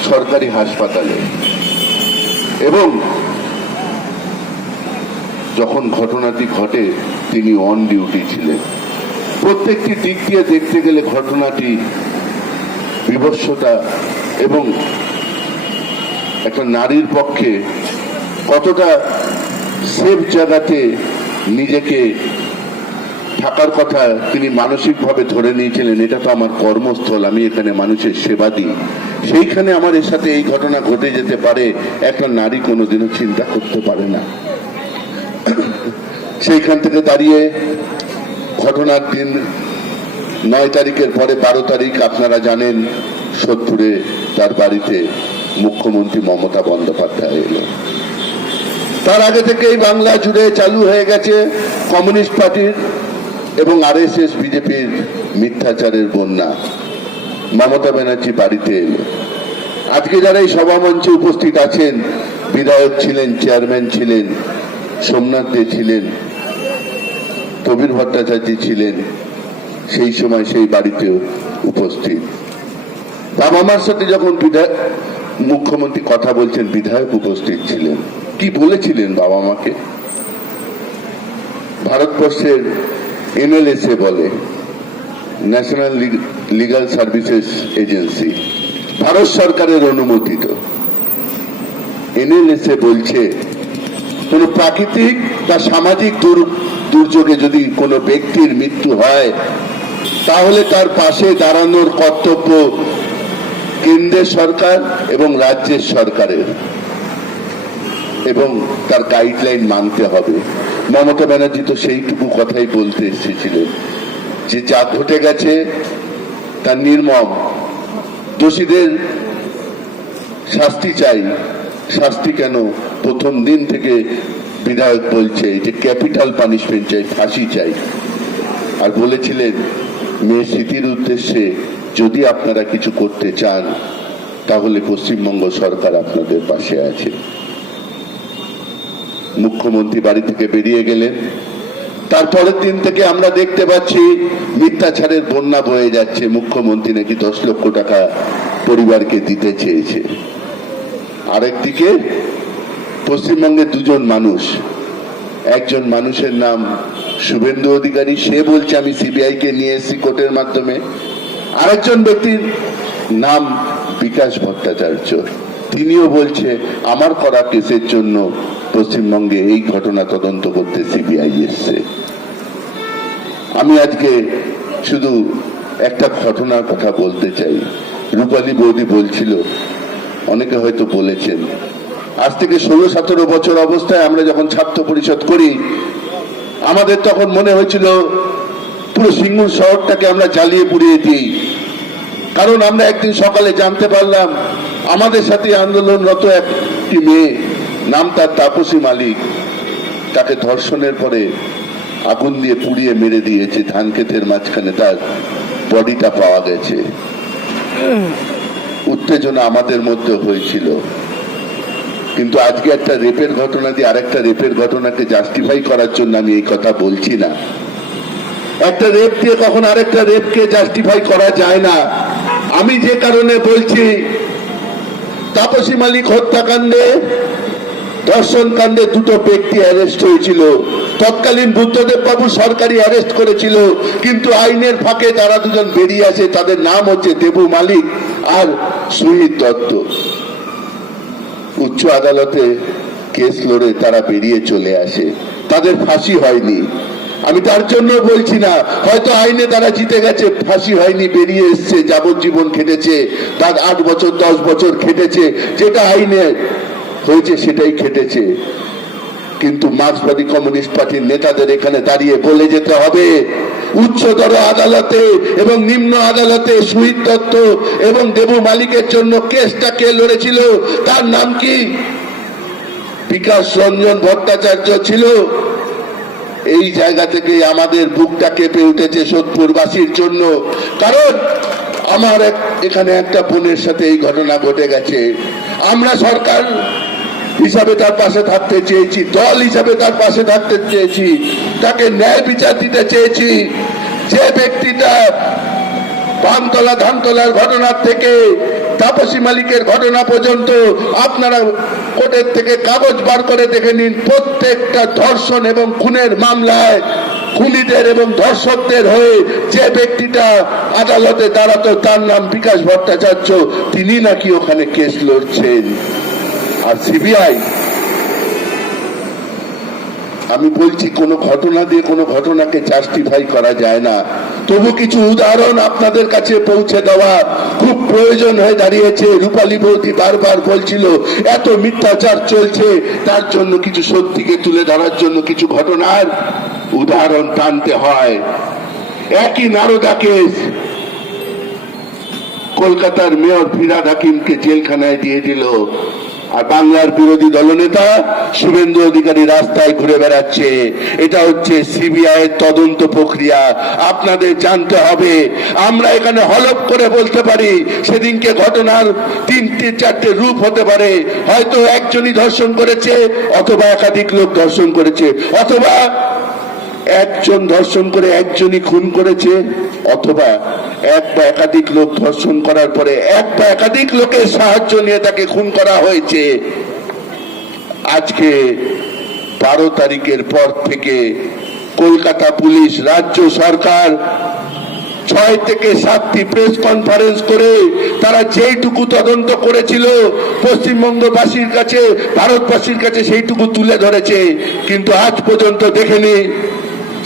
সরকারি হাসপাতালে, এবং যখন ঘটনাটি ঘটে তিনি অন ডিউটি ছিলেন। প্রত্যেকটি দিক দিয়ে দেখতে গেলে ঘটনাটি বিভৎসতা এবং একটা নারীর পক্ষে কতটা সেফ জায়গাতে নিজেকে থাকার কথা তিনি মানসিকভাবে ধরে নিয়েছিলেন, এটা তো আমার কর্মস্থল, আমি এখানে মানুষের সেবা দিই, সেইখানে আমার এর সাথে এই ঘটনা ঘটে যেতে পারে, একটা নারী কোনোদিনও চিন্তা করতে পারে না। সেইখান থেকে দাঁড়িয়ে ঘটনার দিন 9 তারিখের পরে 12 তারিখ আপনারা জানেন সোদপুরে তার বাড়িতে মুখ্যমন্ত্রী মমতা বন্দ্যোপাধ্যায় এলো। তার আগে থেকেই বাংলা জুড়ে চালু হয়ে গেছে কমিউনিস্ট পার্টির এবং আরএসএস বিজেপির মিথ্যাচারের বন্যা। মমতা ব্যানার্জি বাড়িতে এলো। আজকে যারা এই সভামঞ্চে উপস্থিত আছেন, বিধায়ক ছিলেন, চেয়ারম্যান ছিলেন, সোমনাথ দে ছিলেন, প্রবীর ভট্টাচার্য ছিলেন, সেই সময় সেই বাড়িতেও উপস্থিত। বাবা মার সাথে যখন মুখ্যমন্ত্রী কথা বলছেন, বিধায়ক উপস্থিত ছিলেন। কি বলেছিলেন বাবা মাকে? ভারতবর্ষের এনএলএসএ বলে, national legal services agency, Bharat সরকারের অনুমোদিত। এনএলএসএ বলছে কোন প্রাকৃতিক বা সামাজিক দুর্যোগে যদি কোনো ব্যক্তির মৃত্যু হয় তাহলে তার পাশে দাঁড়ানোর কর্তব্য কেন্দ্রের সরকার এবং রাজ্যের সরকারের, এবং তার গাইডলাইন মানতে হবে। মমতা ব্যানার্জি তো সেইটুকু কথাই বলতে এসেছিলেন যে যা ঘটে গেছে তার নির্মম, দোষীদের শাস্তি চাই। শাস্তি কেন, প্রথম দিন থেকে বিধায়ক বলছে যে ক্যাপিটাল পানিশমেন্ট চাই, ফাঁসি চাই। আর বলেছিলেন মেয়ের স্মৃতির উদ্দেশ্যে যদি আপনারা কিছু করতে চান তাহলে পশ্চিমবঙ্গ সরকার আপনাদের পাশে আছে। মুখ্যমন্ত্রী বাড়ি থেকে বেরিয়ে গেলেন, তারপরের দিন থেকে আমরা দেখতে পাচ্ছি মিথ্যাচারের বন্যা বয়ে যাচ্ছে। মুখ্যমন্ত্রী নাকি 10 লক্ষ টাকা পরিবারকে দিতে চেয়েছে। আরেকদিকে পশ্চিমবঙ্গের দুজন মানুষ, একজন মানুষের নাম শুভেন্দু অধিকারী, সে বলছে আমি সিবিআই কে নিয়ে এসেছি কোর্টের মাধ্যমে। আরেকজন ব্যক্তির নাম বিকাশ ভট্টাচার্য, তিনিও বলছে আমার করা কেসের জন্য পশ্চিমবঙ্গে এই ঘটনা তদন্ত করতে সিবিআই এসছে। আমি আজকে শুধু একটা ঘটনার কথা বলতে চাই। রূপালী বৌদি বলছিল, অনেকে হয়তো বলেছেন, আজ থেকে 16-17 বছর অবস্থায় আমরা যখন ছাত্র পরিষদ করি আমাদের তখন মনে হয়েছিল পুরো সিঙ্গুর শহরটাকে আমরা জ্বালিয়ে পুড়িয়ে দিই। কারণ আমরা একদিন সকালে জানতে পারলাম আমাদের সাথে আন্দোলনরত একটি মেয়ে, নাম তার তাপসী মালিক, তাকে ধর্ষণের পরে আগুন দিয়ে পুড়িয়ে মেরে দিয়েছে। ধান ক্ষেতের মাঝখানে তার বডিটা পাওয়া গেছে। উত্তেজনা আমাদের মধ্যে হয়েছিল, কিন্তু আজকে একটা রেপের ঘটনা দিয়ে আরেকটা রেপের ঘটনাকে জাস্টিফাই করার জন্য আমি এই কথা বলছি না। একটা রেপ দিয়ে কখন আরেকটা রেপকে জাস্টিফাই করা যায় না। আমি যে কারণে বলছি, তাপসী মালিক হত্যাকাণ্ডে, ধর্ষণ কাণ্ডে দুটো ব্যক্তি অ্যারেস্ট হয়েছিল। তৎকালীন বুদ্ধদেব বাবু সরকারি অ্যারেস্ট করেছিল, কিন্তু আইনের ফাঁকে তারা দুজন বেরিয়ে আসে। তাদের নাম হচ্ছে দেবু মালিক আর সুহিত দত্ত। উচ্চ আদালতে কেস লড়ে তারা বেরিয়ে চলে আসে, তাদের ফাঁসি হয়নি। আমি তার জন্য বলছি না, হয়তো আইনে তারা জিতে গেছে, ফাঁসি হয়নি, বেরিয়ে এসছে, যাবজ্জীবন খেটেছে, তার 8 বছর 10 বছর খেটেছে, যেটা আইনে হয়েছে সেটাই খেটেছে। কিন্তু মার্ক্সবাদী কমিউনিস্ট পার্টির নেতাদের এখানে দাঁড়িয়ে বলে যেতে হবে, উচ্চতর আদালতে এবং নিম্ন আদালতে সুহিত দত্ত এবং দেবু মালিকের জন্য কেসটা কে লড়েছিল, তার নাম কি? বিকাশ রঞ্জন ভট্টাচার্য ছিল। এই জায়গা থেকে আমাদের বুকটা কেঁপে উঠেছে সোদপুরবাসীর জন্য। কারণ আমার এখানে একটা বোনের সাথে এই ঘটনা ঘটে গেছে। আমরা সরকার হিসাবে তার পাশে থাকতে চেয়েছি, দল হিসাবে তার পাশে থাকতে চেয়েছি, তাকে ন্যায় বিচার দিতে চেয়েছি। যে ব্যক্তিটা পানতলা ধানতলার ঘটনার থেকে তাপসী মালিকের ঘটনা পর্যন্ত আপনারা কোর্টের থেকে কাগজ বার করে দেখে নিন, প্রত্যেকটা ধর্ষণ এবং খুনের মামলায় খুনিদের এবং ধর্ষকদের হয়ে যে ব্যক্তিটা আদালতে দাঁড়াতো তার নাম বিকাশ ভট্টাচার্য। তিনি নাকি ওখানে কেস লড়ছেন। আর সিবিআই, আমি বলছি কোন ঘটনা দিয়ে কোনো ঘটনাকে জাস্টিফাই করা যায় না। তবু কিছু উদাহরণ আপনাদের কাছে পৌঁছে দেওয়া খুব প্রয়োজন হয়ে দাঁড়িয়েছে। রূপালী বৌদি বারবার বলছিল এত মিথ্যাচার চলছে, তার জন্য কিছু সত্যিকে তুলে ধরার জন্য কিছু ঘটনার উদাহরণ টানতে হয়। একই নারদা কেস, কলকাতার মেয়র ফিরহাদ হাকিমকে জেলখানায় দিয়ে দিল, আর বাংলার বিরোধী দলনেতা শুভেন্দু অধিকারী রাস্তায় ঘুরে বেড়াচ্ছে। এটা হচ্ছে সিবিআই এর তদন্ত প্রক্রিয়া। আপনাদের জানতে হবে, আমরা এখানে হলফ করে বলতে পারি সেদিনকে ঘটনার 3-4টে রূপ হতে পারে। হয়তো একজনই ধর্ষণ করেছে, অথবা একাধিক লোক ধর্ষণ করেছে, অথবা একজন ধর্ষণ করে একজনই খুন করেছে, অথবা এক বা একাধিক লোক ধর্ষণ করার পরে এক বা একাধিক লোকের সাহায্য নিয়ে তাকে খুন করা হয়েছে। আজকে 12 তারিখের পর থেকে কলকাতা পুলিশ, রাজ্য সরকার 6 থেকে 7টি প্রেস কনফারেন্স করে তারা যেইটুকু তদন্ত করেছিল পশ্চিমবঙ্গবাসীর কাছে, ভারতবাসীর কাছে সেইটুকু তুলে ধরেছে, কিন্তু আজ পর্যন্ত দেখেনি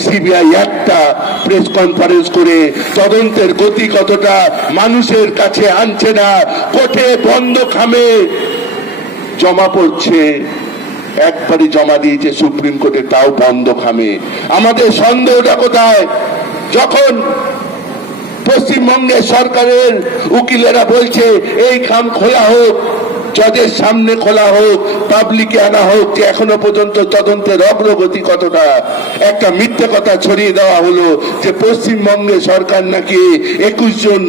সিবিআই একটা প্রেস কনফারেন্স করে তদন্তের গতি কতটা মানুষের কাছে আনছে না। কোর্টে বন্ধ খামে জমা পড়ছে, একবারই জমা দিয়েছে সুপ্রিম কোর্টে, তাও বন্ধ খামে। আমাদের সন্দেহটা কোথায়? যখন পশ্চিমবঙ্গের সরকারের উকিলেরা বলছে এই খাম খোলা হোক, জজের সামনে খোলা হোক, পাবলিকে আনা হোক, যে এখনো পর্যন্ত তদন্তের অগ্রগতি কতটা। একটা মিথ্যে কথা ছড়িয়ে দেওয়া হলো যে পশ্চিমবঙ্গে সরকার নাকি 21 জন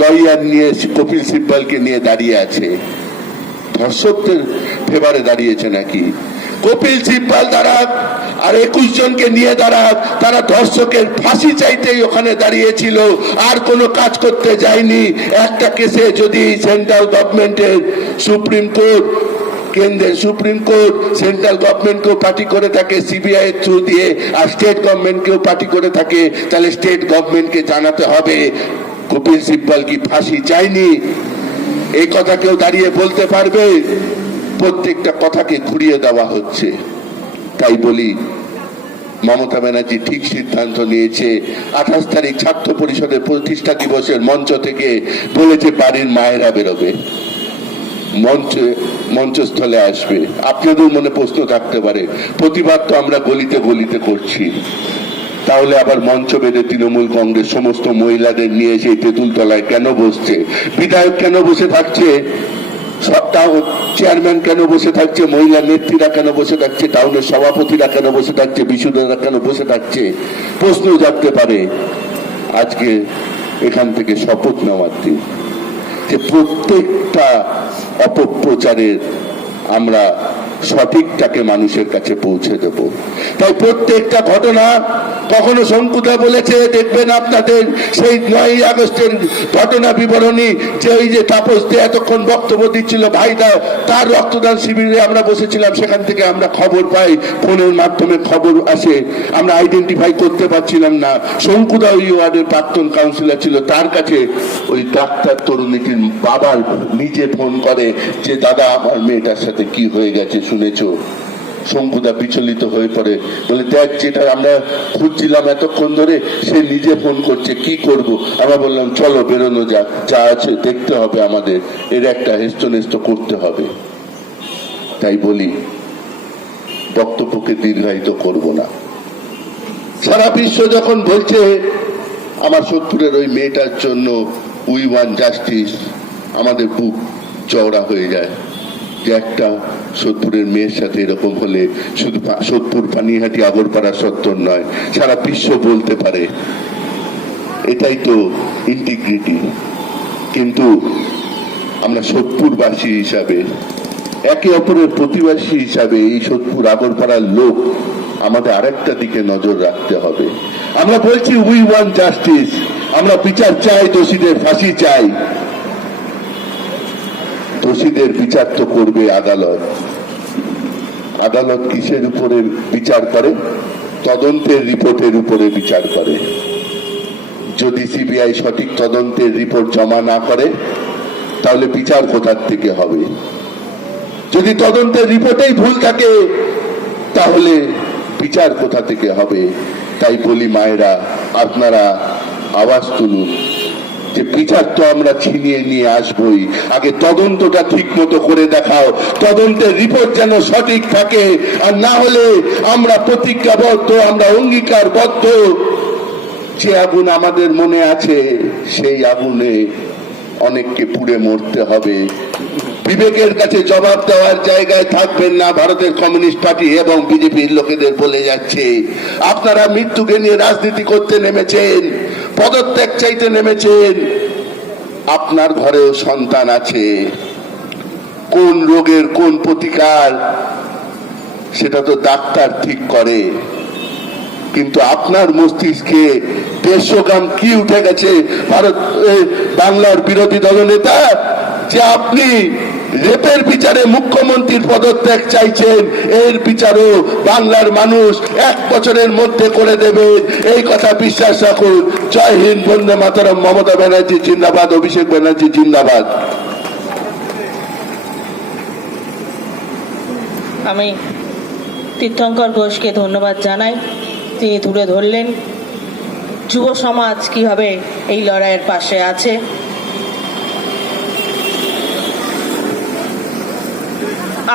লয়ার নিয়ে কপিল সিব্বলকে নিয়ে দাঁড়িয়ে আছে। ধর্ষকদের ফেভারে দাঁড়িয়েছে নাকি? কপিল সিব্বল দাঁড়াক আর 21 জনকে নিয়ে দাঁড়াক, তারা ধর্ষকের ফাঁসি চাইতেই ওখানে দাঁড়িয়েছিল, আর কোনো কাজ করতে যায়নি। একটা কেসে যদি সেন্ট্রাল গভর্নমেন্টের সুপ্রিম কোর্ট, কেন্দ্রের সুপ্রিম কোর্ট সেন্ট্রাল গভর্নমেন্টকেও পার্টি করে থাকে সিবিআই এর থ্রু দিয়ে, আর স্টেট গভর্নমেন্টকেও পার্টি করে থাকে, তাহলে স্টেট গভর্নমেন্টকে জানাতে হবে কপিল সিব্বল কি ফাঁসি চায়নি। এই কথা কেউ দাঁড়িয়ে বলতে পারবে? প্রত্যেকটা কথাকে ঘুরিয়ে দেওয়া হচ্ছে। তাই বলি, মমতা ব্যানার্জি ঠিক সিদ্ধান্ত নিয়েছে। 28 তারিখ ছাত্র পরিষদের প্রতিষ্ঠা দিবসের মঞ্চ থেকে বলেছে বাড়ির মায়েরা বেরোবে, মঞ্চস্থলে আসবে। আপনাদের মনে প্রশ্ন থাকতে পারে, প্রতিবাদ তো আমরা গলিতে গলিতে করছি, তাহলে আবার মঞ্চ বেঁধে তৃণমূল কংগ্রেস সমস্ত মহিলাদের নিয়ে সেই তেঁতুলতলায় কেন বসছে? বিধায়ক কেন বসে থাকছে? চেয়ারম্যান কেন বসে থাকছে? মহিলা নেত্রীরা কেন বসে থাকছে? টাউনের সভাপতিরা কেন বসে থাকছে? বিশুদ্ধরা কেন বসে থাকছে? প্রশ্ন জাগতে পারে। আজকে এখান থেকে শপথ নেওয়ার দিন যে প্রত্যেকটা অপপ্রচারের আমরা সঠিকটাকে মানুষের কাছে পৌঁছে দেব। তাই প্রত্যেকটা ঘটনা, কখনো শঙ্কুদা বলেছে দেখবেন আপনাদের সেই 9ই আগস্টের ঘটনা বিবরণী, যে ওই যে তাপস দে এতক্ষণ বক্তব্য দিচ্ছিল ভাইদা, তার রক্তদান শিবিরে আমরা বসেছিলাম, সেখান থেকে আমরা খবর পাই, ফোনের মাধ্যমে খবর আসে, আমরা আইডেন্টিফাই করতে পারছিলাম না। শঙ্কুদা ওই ওয়ার্ডের প্রাক্তন কাউন্সিলর ছিল, তার কাছে ওই ডাক্তার তরুণীটির বাবার নিজে ফোন করে যে দাদা আমার মেয়েটার সাথে কি হয়ে গেছে শুনেছো? শঙ্কুদা বিচলিত হয়ে পড়ে, বলে দেখ যেটা আমরা খুঁজছিলাম এতক্ষণ ধরে সে নিজে ফোন করছে, কি করব? আমরা বললাম চলো বেরোনো যাক, যা আছে দেখতে হবে, আমাদের এর একটা হেস্তনেস্ত করতে হবে। তাই বলি, বক্তব্যকে দীর্ঘায়িত করব না। সারা বিশ্ব যখন বলছে আমার 70-এর ওই মেয়েটার জন্য উই ওয়ান জাস্টিস, আমাদের বুক চওড়া হয়ে যায় যে একটা 70-এর মেয়ের সাথে এরকম হলে শুধু 70 পানিহাটি আগরপাড়া 70 নয়, সারা বিশ্ব বলতে পারে। এটাই তো ইন্টিগ্রিটি। কিন্তু আমরা 70বাসী হিসাবে, একে অপরের প্রতিবাসী হিসাবে এই 70 আগরপাড়ার লোক আমাদের আরেকটা দিকে নজর রাখতে হবে। আমরা বলছি উই ওয়ান্ট জাস্টিস, আমরা বিচার চাই, দোষীদের ফাঁসি চাই। দোষীদের বিচার তো করবে আদালত। আদালত কিসের উপরে বিচার করে? তদন্তের রিপোর্টের উপরে বিচার করে। যদি সিবিআই সঠিক তদন্তের রিপোর্ট জমা না করে তাহলে বিচার কোথার থেকে হবে? যদি তদন্তের রিপোর্টেই ভুল থাকে তাহলে বিচার কোথা থেকে হবে? তাই বলি মায়েরা, আপনারা আওয়াজ তুলুন যে বিচার তো আমরা ছিনিয়ে নিয়ে আসবই, আগে তদন্তটা ঠিক মতো করে দেখাও, তদন্তের রিপোর্ট যেন সঠিক থাকে। আর না হলে আমরা প্রতিজ্ঞাবদ্ধ, আমরা অঙ্গীকারবদ্ধ, যে আগুন আমাদের মনে আছে সেই আগুনে অনেককে পুড়ে মরতে হবে। বিবেকের কাছে জবাব দেওয়ার জায়গায় থাকবেন না ভারতের কমিউনিস্ট পার্টি এবং বিজেপির লোকেদের বলে যাচ্ছে। আপনারা মৃত্যুকে নিয়ে রাজনীতি করতে নেমেছেন, পদত্যাগ চাইতে নেমেছেন। আপনার ঘরেও সন্তান আছে, কোন রোগের কোন প্রতিকার সেটা তো ডাক্তার ঠিক করে, কিন্তু আপনার মস্তিষ্কে 150 গ্রাম কি উঠে গেছে ভারত বাংলার বিরোধী দলনেতা, যে আপনি রেপের বিচারে মুখ্যমন্ত্রীর পদত্যাগ চাইছেন। এর বিচারও বাংলার মানুষ 1 বছরের মধ্যে করে দেবে, এই কথা বিশ্বাস রাখুন। জয় হিন্দ, বন্দে মাতরম। মমতা ব্যানার্জি জিন্দাবাদ, অভিষেক ব্যানার্জি জিন্দাবাদ। আমি তীর্থঙ্কর ঘোষকে ধন্যবাদ জানাই, তিনি তুলে ধরলেন যুব সমাজ কিভাবে এই লড়াইয়ের পাশে আছে।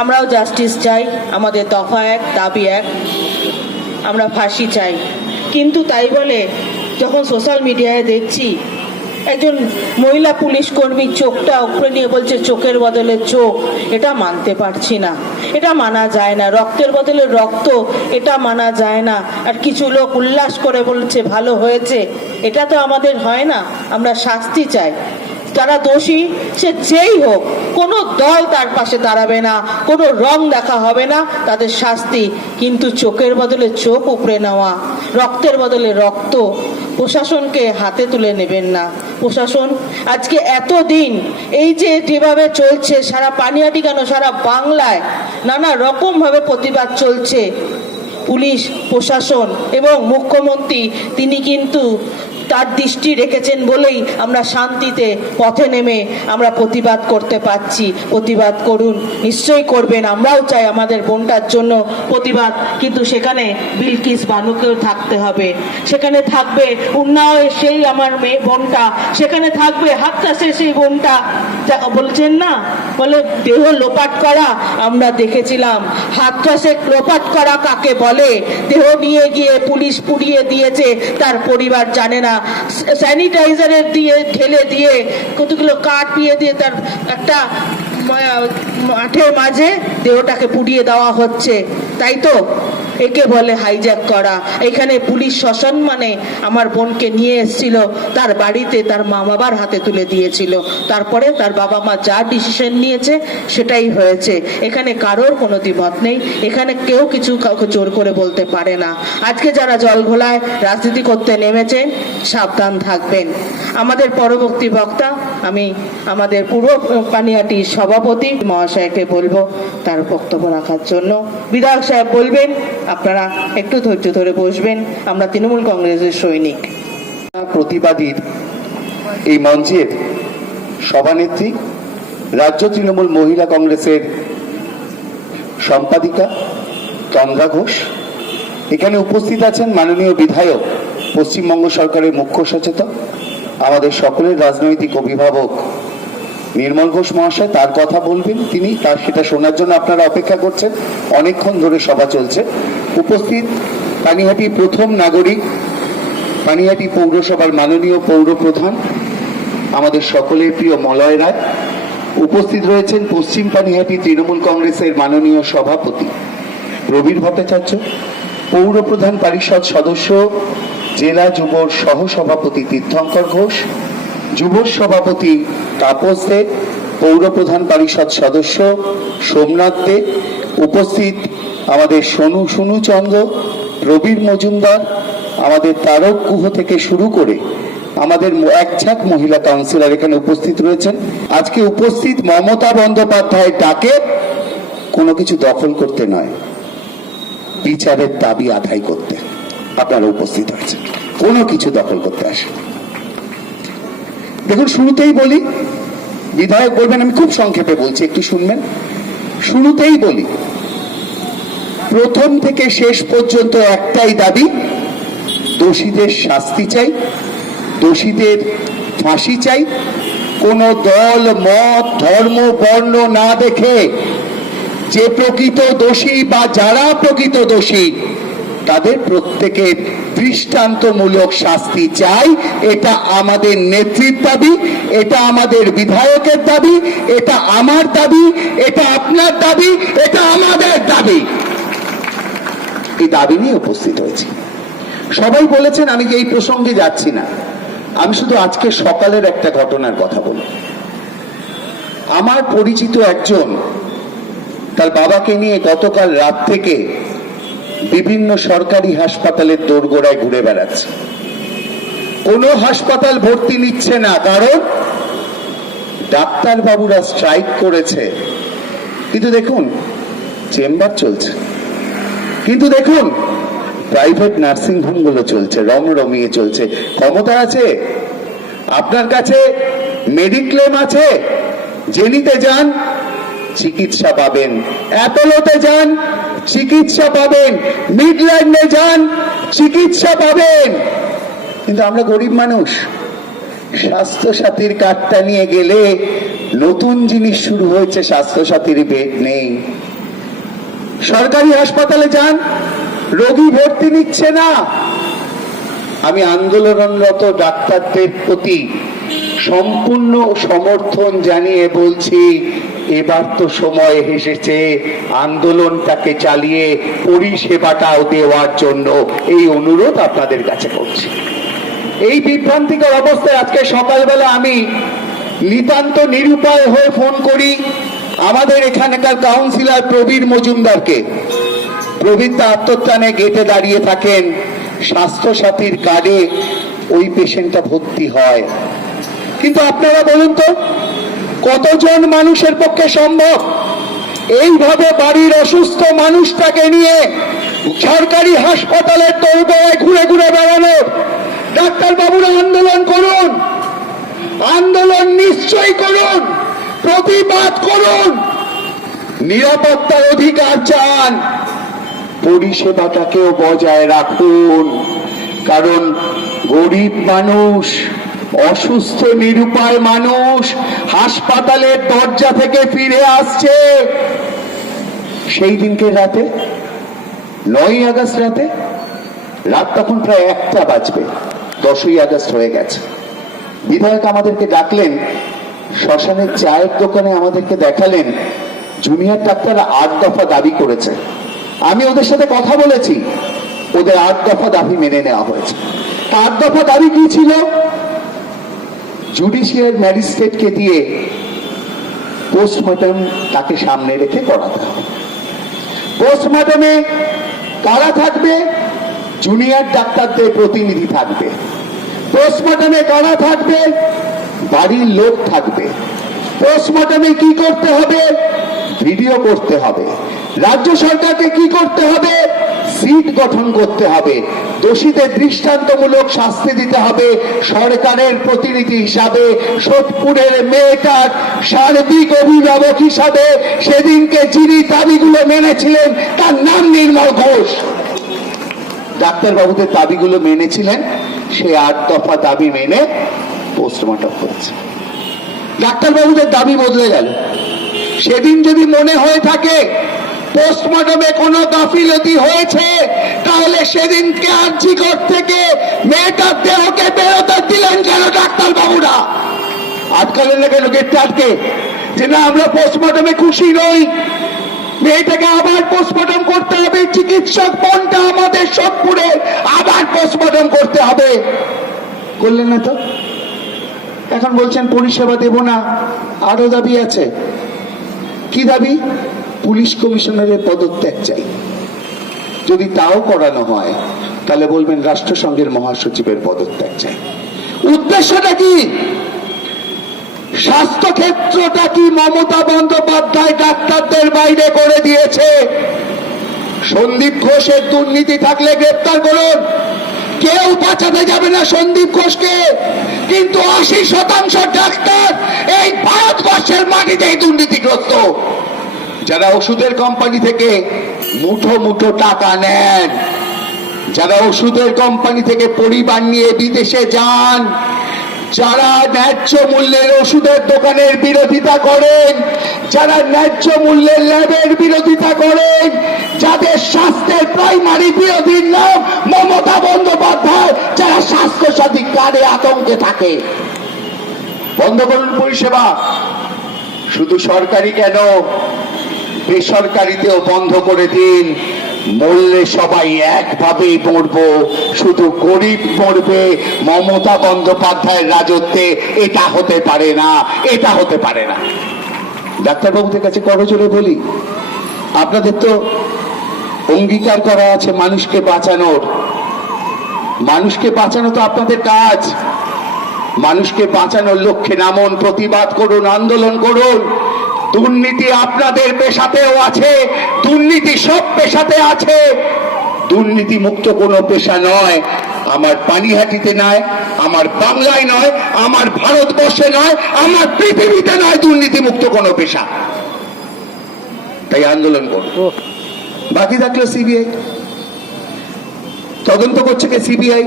আমরাও জাস্টিস চাই, আমাদের দফা এক, দাবি এক, আমরা ফাঁসি চাই। কিন্তু তাই বলে যখন সোশ্যাল মিডিয়ায় দেখছি একজন মহিলা পুলিশ কর্মীর চোখটা উপরে নিয়ে বলছে চোখের বদলে চোখ, এটা মানতে পারছি না, এটা মানা যায় না। রক্তের বদলে রক্ত, এটা মানা যায় না। আর কিছু লোক উল্লাস করে বলছে ভালো হয়েছে, এটা তো আমাদের হয় না। আমরা শাস্তি চাই। যারা দোষী সে যেই হোক, কোনো দল তার পাশে দাঁড়াবে না, কোনো রং দেখা হবে না, তাদের শাস্তি। কিন্তু চোখের বদলে চোখ উপড়ে নেওয়া, রক্তের বদলে রক্ত, প্রশাসনকে হাতে তুলে নেবেন না। প্রশাসন আজকে এতদিন এই যে যেভাবে চলছে সারা পানিহাটি কেন সারা বাংলায় নানা রকমভাবে প্রতিবাদ চলছে, পুলিশ প্রশাসন এবং মুখ্যমন্ত্রী তিনি কিন্তু তার দৃষ্টি রেখেছেন বলেই আমরা শান্তিতে পথে নেমে আমরা প্রতিবাদ করতে পারছি। প্রতিবাদ করুন, নিশ্চয়ই করবেন। আমরাও চাই আমাদের বোনটার জন্য প্রতিবাদ, কিন্তু সেখানে বিলকিস বানুকেও থাকতে হবে, সেখানে থাকবে উন্নয়নের সেই আমার মেয়ে বোনটা, সেখানে থাকবে হাতরাসের সেই বোনটা। বলছেন না, বলে দেহ লোপাট করা, আমরা দেখেছিলাম হাতরাসে লোপাট করা কাকে বলে। দেহ নিয়ে গিয়ে পুলিশ পুড়িয়ে দিয়েছে, তার পরিবার জানে না। স্যানিটাইজারের দিয়ে ঢেলে দিয়ে কতগুলো কাঠ দিয়ে দিয়ে তার একটা মাঠের মাঝে দেহটাকে পুড়িয়ে দেওয়া হচ্ছে, তাই তো? একে বলে হাইজ্যাক করা। এখানে পুলিশ সসম্মানে আমার বোনকে নিয়ে এসেছিল, তার বাড়িতে তার মা বাবার হাতে তুলে দিয়েছিল। তারপরে তার বাবা মা যা ডিসিশন নিয়েছে সেটাই হয়েছে। এখানে কারোর কোনো দ্বিমত নেই, এখানে কেউ কিছু কাউকে জোর করে বলতে পারে না। আজকে যারা জল ঘোলায় রাজনীতি করতে নেমেছেন, সাবধান থাকবেন। আমাদের পরবর্তী বক্তা, আমি আমাদের পূর্ব পানিহাটির সভাপতি মহাশয়কে বলবো তার বক্তব্য রাখার জন্য। বিধায়ক সাহেব বলবেন, আপনারা একটু ধৈর্য ধরে বসবেন। আমরা তৃণমূল কংগ্রেসের সৈনিক। প্রতিবাদীর এই মঞ্চের সভানেত্রী, রাজ্য তৃণমূল মহিলা কংগ্রেসের সম্পাদিকা তন্দ্রা ঘোষ, এখানে উপস্থিত আছেন মাননীয় বিধায়ক, পশ্চিমবঙ্গ সরকারের মুখ্য সচেতক, আমাদের সকলের রাজনৈতিক অভিভাবক নির্মল ঘোষ মহাশয়। তার কথা বলবেন তিনি, তার সেটা শোনার জন্য আপনারা অপেক্ষা করছেন, অনেকক্ষণ ধরে সভা চলছে। উপস্থিত পানিহাটি প্রথম নাগরিক, পানিহাটি পৌরসভার মাননীয় পৌর প্রধান, আমাদের সকলের প্রিয় মলয় রায়। উপস্থিত রয়েছেন পশ্চিম পানিহাটি তৃণমূল কংগ্রেসের মাননীয় সভাপতি প্রবীর ভট্টাচার্য, পৌর প্রধান পরিষদ সদস্য, জেলা যুবর সহ সভাপতি তীর্থঙ্কর ঘোষ, যুব সভাপতি তাপস দে, পৌর প্রধান পরিষদ সদস্য সোমনাথ দে। উপস্থিত আমাদের সোনু চন্দ্র, প্রবীর মজুমদার, আমাদের তারক গুহ থেকে শুরু করে আমাদের একঝাঁক মহিলা কাউন্সিলর এখানে উপস্থিত রয়েছেন। আজকে উপস্থিত মমতা বন্দ্যোপাধ্যায়ের ডাকে কোনো কিছু দখল করতে নয়, বিচারের দাবি আদায় করতে আপনারা উপস্থিত হয়েছেন, কোনো কিছু দখল করতে আসে। দেখুন, শুরুতেই বলি, বিধায়ক বলবেন, আমি খুব সংক্ষেপে বলছি, একটু শুনবেন। শুরুতেই বলি, প্রথম থেকে শেষ পর্যন্ত একটাই দাবি, দোষীদের শাস্তি চাই, দোষীদের ফাঁসি চাই। কোন দল, মত, ধর্ম, বর্ণ না দেখে যে প্রকৃত দোষী বা যারা প্রকৃত দোষী তাদের প্রত্যেকের দৃষ্টান্তমূলক শাস্তি চাই। এটা আমাদের নেত্রীর দাবি, এটা আমাদের বিধায়কের দাবি, এটা আমার দাবি, এটা আপনার দাবি, এটা আমাদের দাবি। এই দাবি নিয়ে উপস্থিত হয়েছি। সবাই বলেছেন, আমি এই প্রসঙ্গে যাচ্ছি না, আমি শুধু আজকে সকালের একটা ঘটনার কথা বলব। আমার পরিচিত একজন তার বাবাকে নিয়ে গতকাল রাত থেকে বিভিন্ন সরকারি হাসপাতালের দোরগোড়ায় ঘুরে বেড়াচ্ছে। কোনো হাসপাতাল ভর্তি নিচ্ছে না, কারণ ডাক্তার বাবুরা স্ট্রাইক করেছে। কিন্তু দেখুন, চেম্বার চলছে, কিন্তু দেখুন প্রাইভেট নার্সিং হোমগুলো চলছে, রমরমিয়ে চলছে। ক্ষমতা আছে আপনার কাছে, মেডিক্লেম আছে, জেনিতে যান চিকিৎসা পাবেন, অ্যাপোলোতে যান চিকিৎসা পাবেন, মিডল্যান্ডে যান চিকিৎসা পাবেন। কিন্তু আমরা গরিব মানুষ, স্বাস্থ্য সাথীর কার্ডটা নিয়ে গেলে নতুন জিনিস শুরু হয়েছে, স্বাস্থ্য সাথীর বেড নেই। সরকারি হাসপাতালে যান, রোগী ভর্তি নিচ্ছে না। আমি আন্দোলনরত ডাক্তারদের প্রতি সম্পূর্ণ সমর্থন জানিয়ে বলছি, এবার তো সময় এসেছে আন্দোলনটাকে চালিয়ে পরিষেবাটাও দেওয়ার জন্য। এই অনুরোধ আপনাদের কাছে করছি। এই বিভ্রান্তিকর অবস্থায় আজকে সকালবেলা আমি নিতান্ত নিরুপায় হয়ে ফোন করি আমাদের এখানকার কাউন্সিলর প্রবীর মজুমদারকে। প্রবীর তা আত্মত্রাণে গেটে দাঁড়িয়ে থাকেন, স্বাস্থ্য সাথীর কার্ডে ওই পেশেন্টটা ভর্তি হয়। কিন্তু আপনারা বলুন তো, কতজন মানুষের পক্ষে সম্ভব এইভাবে বাড়ির অসুস্থ মানুষটাকে নিয়ে সরকারি হাসপাতালের তৌবায় ঘুরে ঘুরে বেড়ানো? ডাক্তার বাবুরা আন্দোলন করুন, আন্দোলন নিশ্চয়ই করুন, প্রতিবাদ করুন, নিরাপত্তার অধিকার চান, পরিষেবাটাকেও বজায় রাখুন। কারণ গরিব মানুষ, অসুস্থ নিরুপায় মানুষ হাসপাতালের দরজা থেকে ফিরে আসছে। সেই দিনকে রাতে 9ই আগস্ট রাত তখন প্রায় 1টা বাজবে, 10ই আগস্ট হয়ে গেছে। বিধায়ক আমাদেরকে ডাকলেন, শ্মশানের চায়ের দোকানে আমাদেরকে দেখালেন জুনিয়র ডাক্তাররা 8 দফা দাবি করেছে। আমি ওদের সাথে কথা বলেছি, ওদের 8 দফা দাবি মেনে নেওয়া হয়েছে। 8 দফা দাবি কি ছিল? জুডিশিয়াল ম্যাজিস্ট্রেটকে দিয়ে পোস্টমর্টম তাকে সামনে রেখে করাতে হবে। পোস্টমর্টমে কারা থাকবে? জুনিয়র ডাক্তারদের প্রতিনিধি থাকবে। পোস্টমর্টমে কারা থাকবে? বাড়ির লোক থাকবে। পোস্টমর্টমে কি করতে হবে? ভিডিও করতে হবে। রাজ্য সরকারকে কি করতে হবে? সিট গঠন করতে হবে। দোষীদের দৃষ্টান্তমূলক শাস্তি দিতে হবে। সরকারের প্রতিনিধি হিসাবে সোদপুরের মেয়েটার সার্বিক অভিভাবক হিসাবে সেদিনকে যিনি দাবিগুলো মেনেছিলেন তার নাম নির্মল ঘোষ। ডাক্তারবাবুদের দাবিগুলো মেনেছিলেন, সেই 8 দফা দাবি মেনে পোস্টমর্টম করেছে। ডাক্তারবাবুদের দাবি বদলে গেল। সেদিন যদি মনে হয়ে থাকে পোস্টমর্টমে কোনো গাফিলতি হয়েছে, তাহলে সেদিনকে আরজিকর থেকে মেয়েটার দেহকে বেরোতে দিলেন কেন ডাক্তারবাবুরা? আটকালেন না কেন গেটটা আটকে? যে না, আমরা পোস্টমর্টমে খুশি নই, মেয়েটাকে আবার পোস্টমর্টম করতে হবে, চিকিৎসক বোনটা আমাদের সোদপুরে আবার পোস্টমর্টম করতে হবে। করলেন না তো। এখন বলছেন পরিষেবা দেব না, আরো দাবি আছে। কি দাবি? পুলিশ কমিশনারের পদত্যাগ চাই। যদি তাও করানো হয় তাহলে বলবেন রাষ্ট্রসংঘের মহাসচিবের পদত্যাগ চাই। উদ্দেশ্যটা কি? স্বাস্থ্য ক্ষেত্রটা কি মমতা বন্দ্যোপাধ্যায় ডাক্তারদের বাইরে করে দিয়েছে? সন্দীপ ঘোষের দুর্নীতি থাকলে গ্রেপ্তার করুন, কেউ বাঁচাতে যাবে না সন্দীপ ঘোষকে। কিন্তু 80% ডাক্তার এই ভারতবর্ষের মাটিতেই দুর্নীতিগ্রস্ত। যারা ওষুধের কোম্পানি থেকে মুঠো মুঠো টাকা নেন, যারা ওষুধের কোম্পানি থেকে পরিবার নিয়ে বিদেশে যান, যারা ন্যায্য মূল্যের ওষুধের দোকানের বিরোধিতা করেন, যারা ন্যায্য মূল্যের ল্যাবের বিরোধিতা করেন, যাদের স্বাস্থ্যের প্রাইমারি বিরোধীর নাম মমতা বন্দ্যোপাধ্যায়, যারা স্বাস্থ্য সাথী কার্ডে আতঙ্কে থাকে। বন্ধ করুন পরিষেবা। শুধু সরকারি কেন, বেসরকারিতেও বন্ধ করে দিন। মরলে সবাই একভাবেই মরবো, শুধু গরিব মরবে। মমতা বন্দ্যোপাধ্যায়ের রাজত্বে এটা হতে পারে না, এটা হতে পারে না। ডাক্তারবাবুদের কাছে করজোরে বলি, আপনাদের তো অঙ্গীকার করা আছে মানুষকে বাঁচানোর। মানুষকে বাঁচানো তো আপনাদের কাজ। মানুষকে বাঁচানোর লক্ষ্যে নামুন, প্রতিবাদ করুন, আন্দোলন করুন। দুর্নীতি আপনাদের পেশাতেও আছে, দুর্নীতি সব পেশাতে আছে। দুর্নীতি মুক্ত কোনো পেশা নয়, আমার পানিহাটিতে নয়, আমার বাংলায় নয়, আমার ভারতবর্ষে নয়, আমার পৃথিবীতে নয় দুর্নীতি মুক্ত কোনো পেশা। তাই আন্দোলন করব। বাকি থাকলো সিবিআই, তদন্ত করছে কে সিবিআই,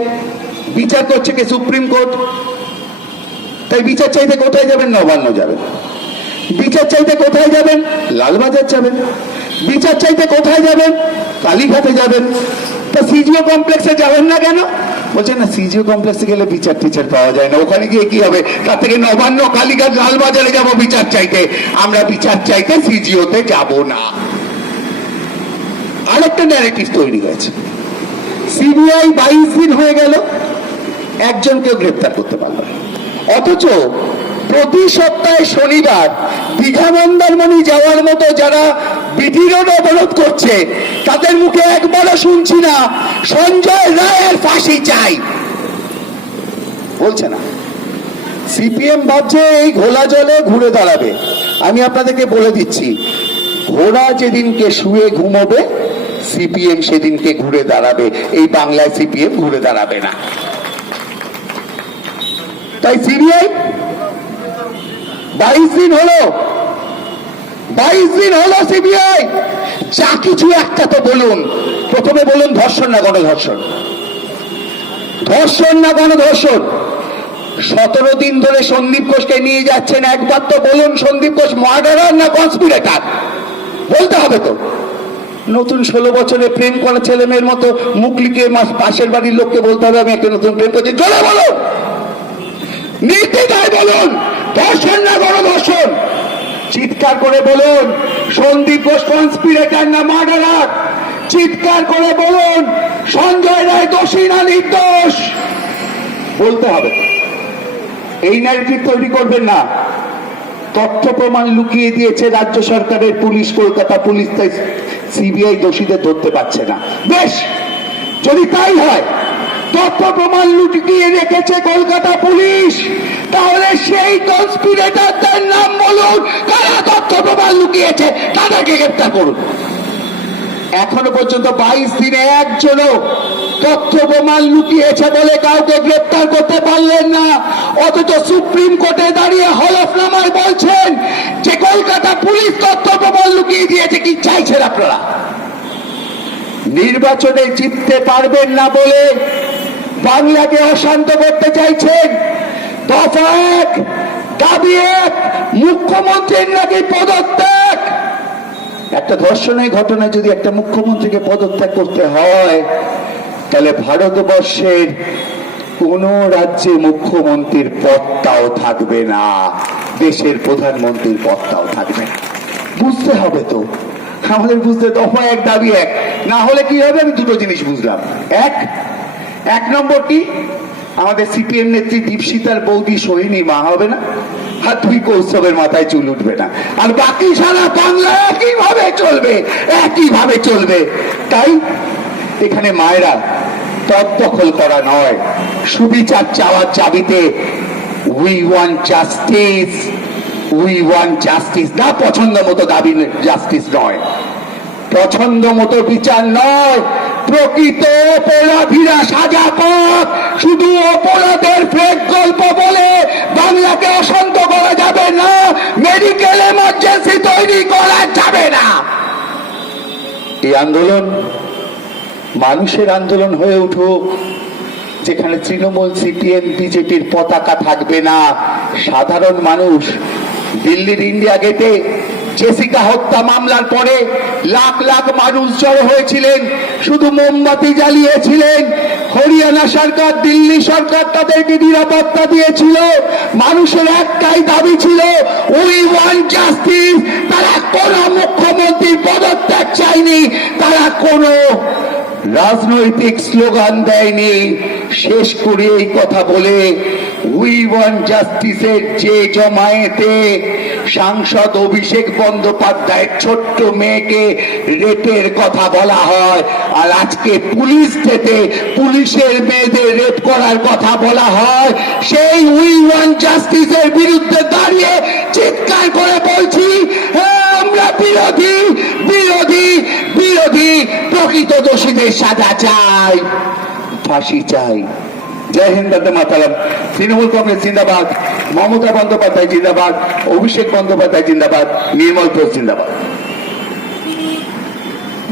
বিচার করছে কে সুপ্রিম কোর্ট। তাই বিচার চাইতে কোথায় যাবেন? নবান্ন যাবেন। বিচার চাইতে কোথায় যাবেন? লালবাজার যাবেন। বিচার চাইতে কোথায় যাবেন? কালীঘাটে যাবেন। তা সিজিও কমপ্লেক্সে যাবেন না কেন? বলছেন না সিজিও কমপ্লেক্সে গেলে বিচার টিচার পাওয়া যায় না, ওখানে গিয়ে কি হবে? তার থেকে নবান্ন, কালীঘাট, লালবাজারে যাব বিচার চাইতে। আমরা বিচার চাইতে সিজিওতে যাব না। আরেকটা ন্যারেটিভ তৈরি হয়েছে, সিবিআই 22 দিন হয়ে গেল, একজনকেও গ্রেপ্তার করতে পারল না। অথচ প্রতি সপ্তাহে শনিবার দীঘা মন্দারমণি যাওয়ার মতো যারা বিটি রোড অবরোধ করছে তাদের মুখে একবারও শুনছি না সঞ্জয় রায়ের ফাঁসি চাই, বলছে না। সিপিএম ভাবছে এই ঘোলা জলে ঘুরে দাঁড়াবে। আমি আপনাদেরকে বলে দিচ্ছি, ঘোড়া যেদিনকে শুয়ে ঘুমোবে সিপিএম সেদিনকে ঘুরে দাঁড়াবে। এই বাংলায় সিপিএম ঘুরে দাঁড়াবে না। তাই সিবিআই 22 দিন হলো, 22 দিন হলো সিবিআই, যা কিছু একটা তো বলুন। প্রথমে বলুন ধর্ষণ না গণধর্ষণ, ধর্ষণ না গণধর্ষণ। 17 দিন ধরে সন্দীপ ঘোষকে নিয়ে যাচ্ছেন, একবার তো বলুন সন্দীপ ঘোষ মার্ডারার না কনস্পিরেটর? বলতে হবে তো। নতুন 16 বছরে প্রেম করা ছেলে মেয়ের মতো মুখ লিখে পাশের বাড়ির লোককে বলতে হবে আমি একটা নতুন প্রেম করছি। জোরে বলুন, নির্দ্বিধায় বলুন ধর্ষণ না গণধর্ষণ। চিৎকার করে বলুন সন্দীপ ঘোষ কনস্পিরেটর না মার্ডারার। চিৎকার করে বলুন সঞ্জয় রায় দোষী না নির্দোষ। বলতে হবে। এই ন্যারেটিভ তৈরি করবেন না। তথ্য প্রমাণ লুকিয়ে দিয়েছে রাজ্য সরকারের পুলিশ, কলকাতা পুলিশ, তাই সিবিআই দোষীদের ধরতে পারছে না। বেশ, যদি তাই হয়, তথ্য প্রমাণ লুকিয়ে রেখেছে কলকাতা পুলিশ, তাহলে সেই কনস্পিরেটরদের নাম বলুন, কারা তথ্য প্রমাণ লুকিয়েছে, তাদেরকে গ্রেফতার করুন। এখনো পর্যন্ত 22 দিনে একজনও তথ্য প্রমাণ লুকিয়েছে বলে কাউকে গ্রেফতার করতে পারলেন না। অথচ সুপ্রিম কোর্টে দাঁড়িয়ে হলফনামায় বলছেন যে কলকাতা পুলিশ তথ্য প্রমাণ লুকিয়ে দিয়েছে। কি চাইছেন আপনারা? নির্বাচনে জিততে পারবেন না বলে বাংলাকে অশান্ত করতে চাইছেন। দফা 1, দাবি 1, মুখ্যমন্ত্রীর নাকি পদত্যাগ। একটা ধর্ষণের ঘটনায় যদি একটা মুখ্যমন্ত্রীকে পদত্যাগ করতে হয়, তাহলে ভারতবর্ষের কোন রাজ্যে মুখ্যমন্ত্রীর পদটাও থাকবে না, দেশের প্রধানমন্ত্রীর পদটাও থাকবে না। বুঝতে হবে তো, আমাদের বুঝতে। দফা 1, দাবি 1 না হলে কি হবে? আমি দুটো জিনিস বুঝলাম। এক নম্বর কি, আমাদের সিপিএম নেত্রী দীপশিতার বৌদি সোহিনী মা হবে না, আর 2 কৌস্তবের মাথায় চুল উঠবে না, আর বাকি সারা বাংলা একইভাবে চলবে, একইভাবে চলবে। তাই এখানে মায়েরা পদ দখল করা নয়, সুবিচার চাওয়ার চাবিতে we want justice, we want justice. না পছন্দ মতো দাবি জাস্টিস নয়, পছন্দ মতো বিচার নয়, প্রকৃত অপরাধীরা সাজা পাক। শুধু অপরাধের ফেক গল্প বলে বাংলাকে অশান্ত করা যাবে না, মেডিকেল এমার্জেন্সি তৈরি করা যাবে না। এই আন্দোলন মানুষের আন্দোলন হয়ে উঠুক, যেখানে তৃণমূল, সিপিএম, বিজেপির পতাকা থাকবে না। সাধারণ মানুষ দিল্লির ইন্ডিয়া গেটে জেসিকা হত্যা মামলার পরে লাখ লাখ মানুষ জড়ো হয়েছিলেন, শুধু মোমবাতি জ্বালিয়েছিলেন। হরিয়ানা সরকার, দিল্লি সরকার তাদেরকে নিরাপত্তা দিয়েছিল। মানুষের একটাই দাবি ছিল, উই ওয়ান্ট জাস্টিস। তারা কোন মুখ্যমন্ত্রীর পদত্যাগ চায়নি, তারা কোন রাজনৈতিক স্লোগান দেয়নি। শেষ করে এই কথা বলে, উই ওয়ান্ট জাস্টিসের যে জমায়েতে সাংসদ অভিষেক বন্দ্যোপাধ্যায়ের ছোট্ট মেয়েকে রেপের কথা বলা হয়, আর আজকে পুলিশ ডেতে পুলিশের মেয়েদের রেপ করার কথা বলা হয়, সেই উই ওয়ান্ট জাস্টিসের বিরুদ্ধে দাঁড়িয়ে চিৎকার করে বলছি, হ্যাঁ আমরা বিরোধী, বিরোধী, বিরোধী। প্রকৃত দোষীদের সাজা চাই, ফাঁসি চাই। জয় হিন্দ, বন্দে মাতরম। তৃণমূল কংগ্রেস জিন্দাবাদ, মমতা বন্দ্যোপাধ্যায় জিন্দাবাদ, অভিষেক বন্দ্যোপাধ্যায় জিন্দাবাদ, নির্মল ঘোষ জিন্দাবাদ।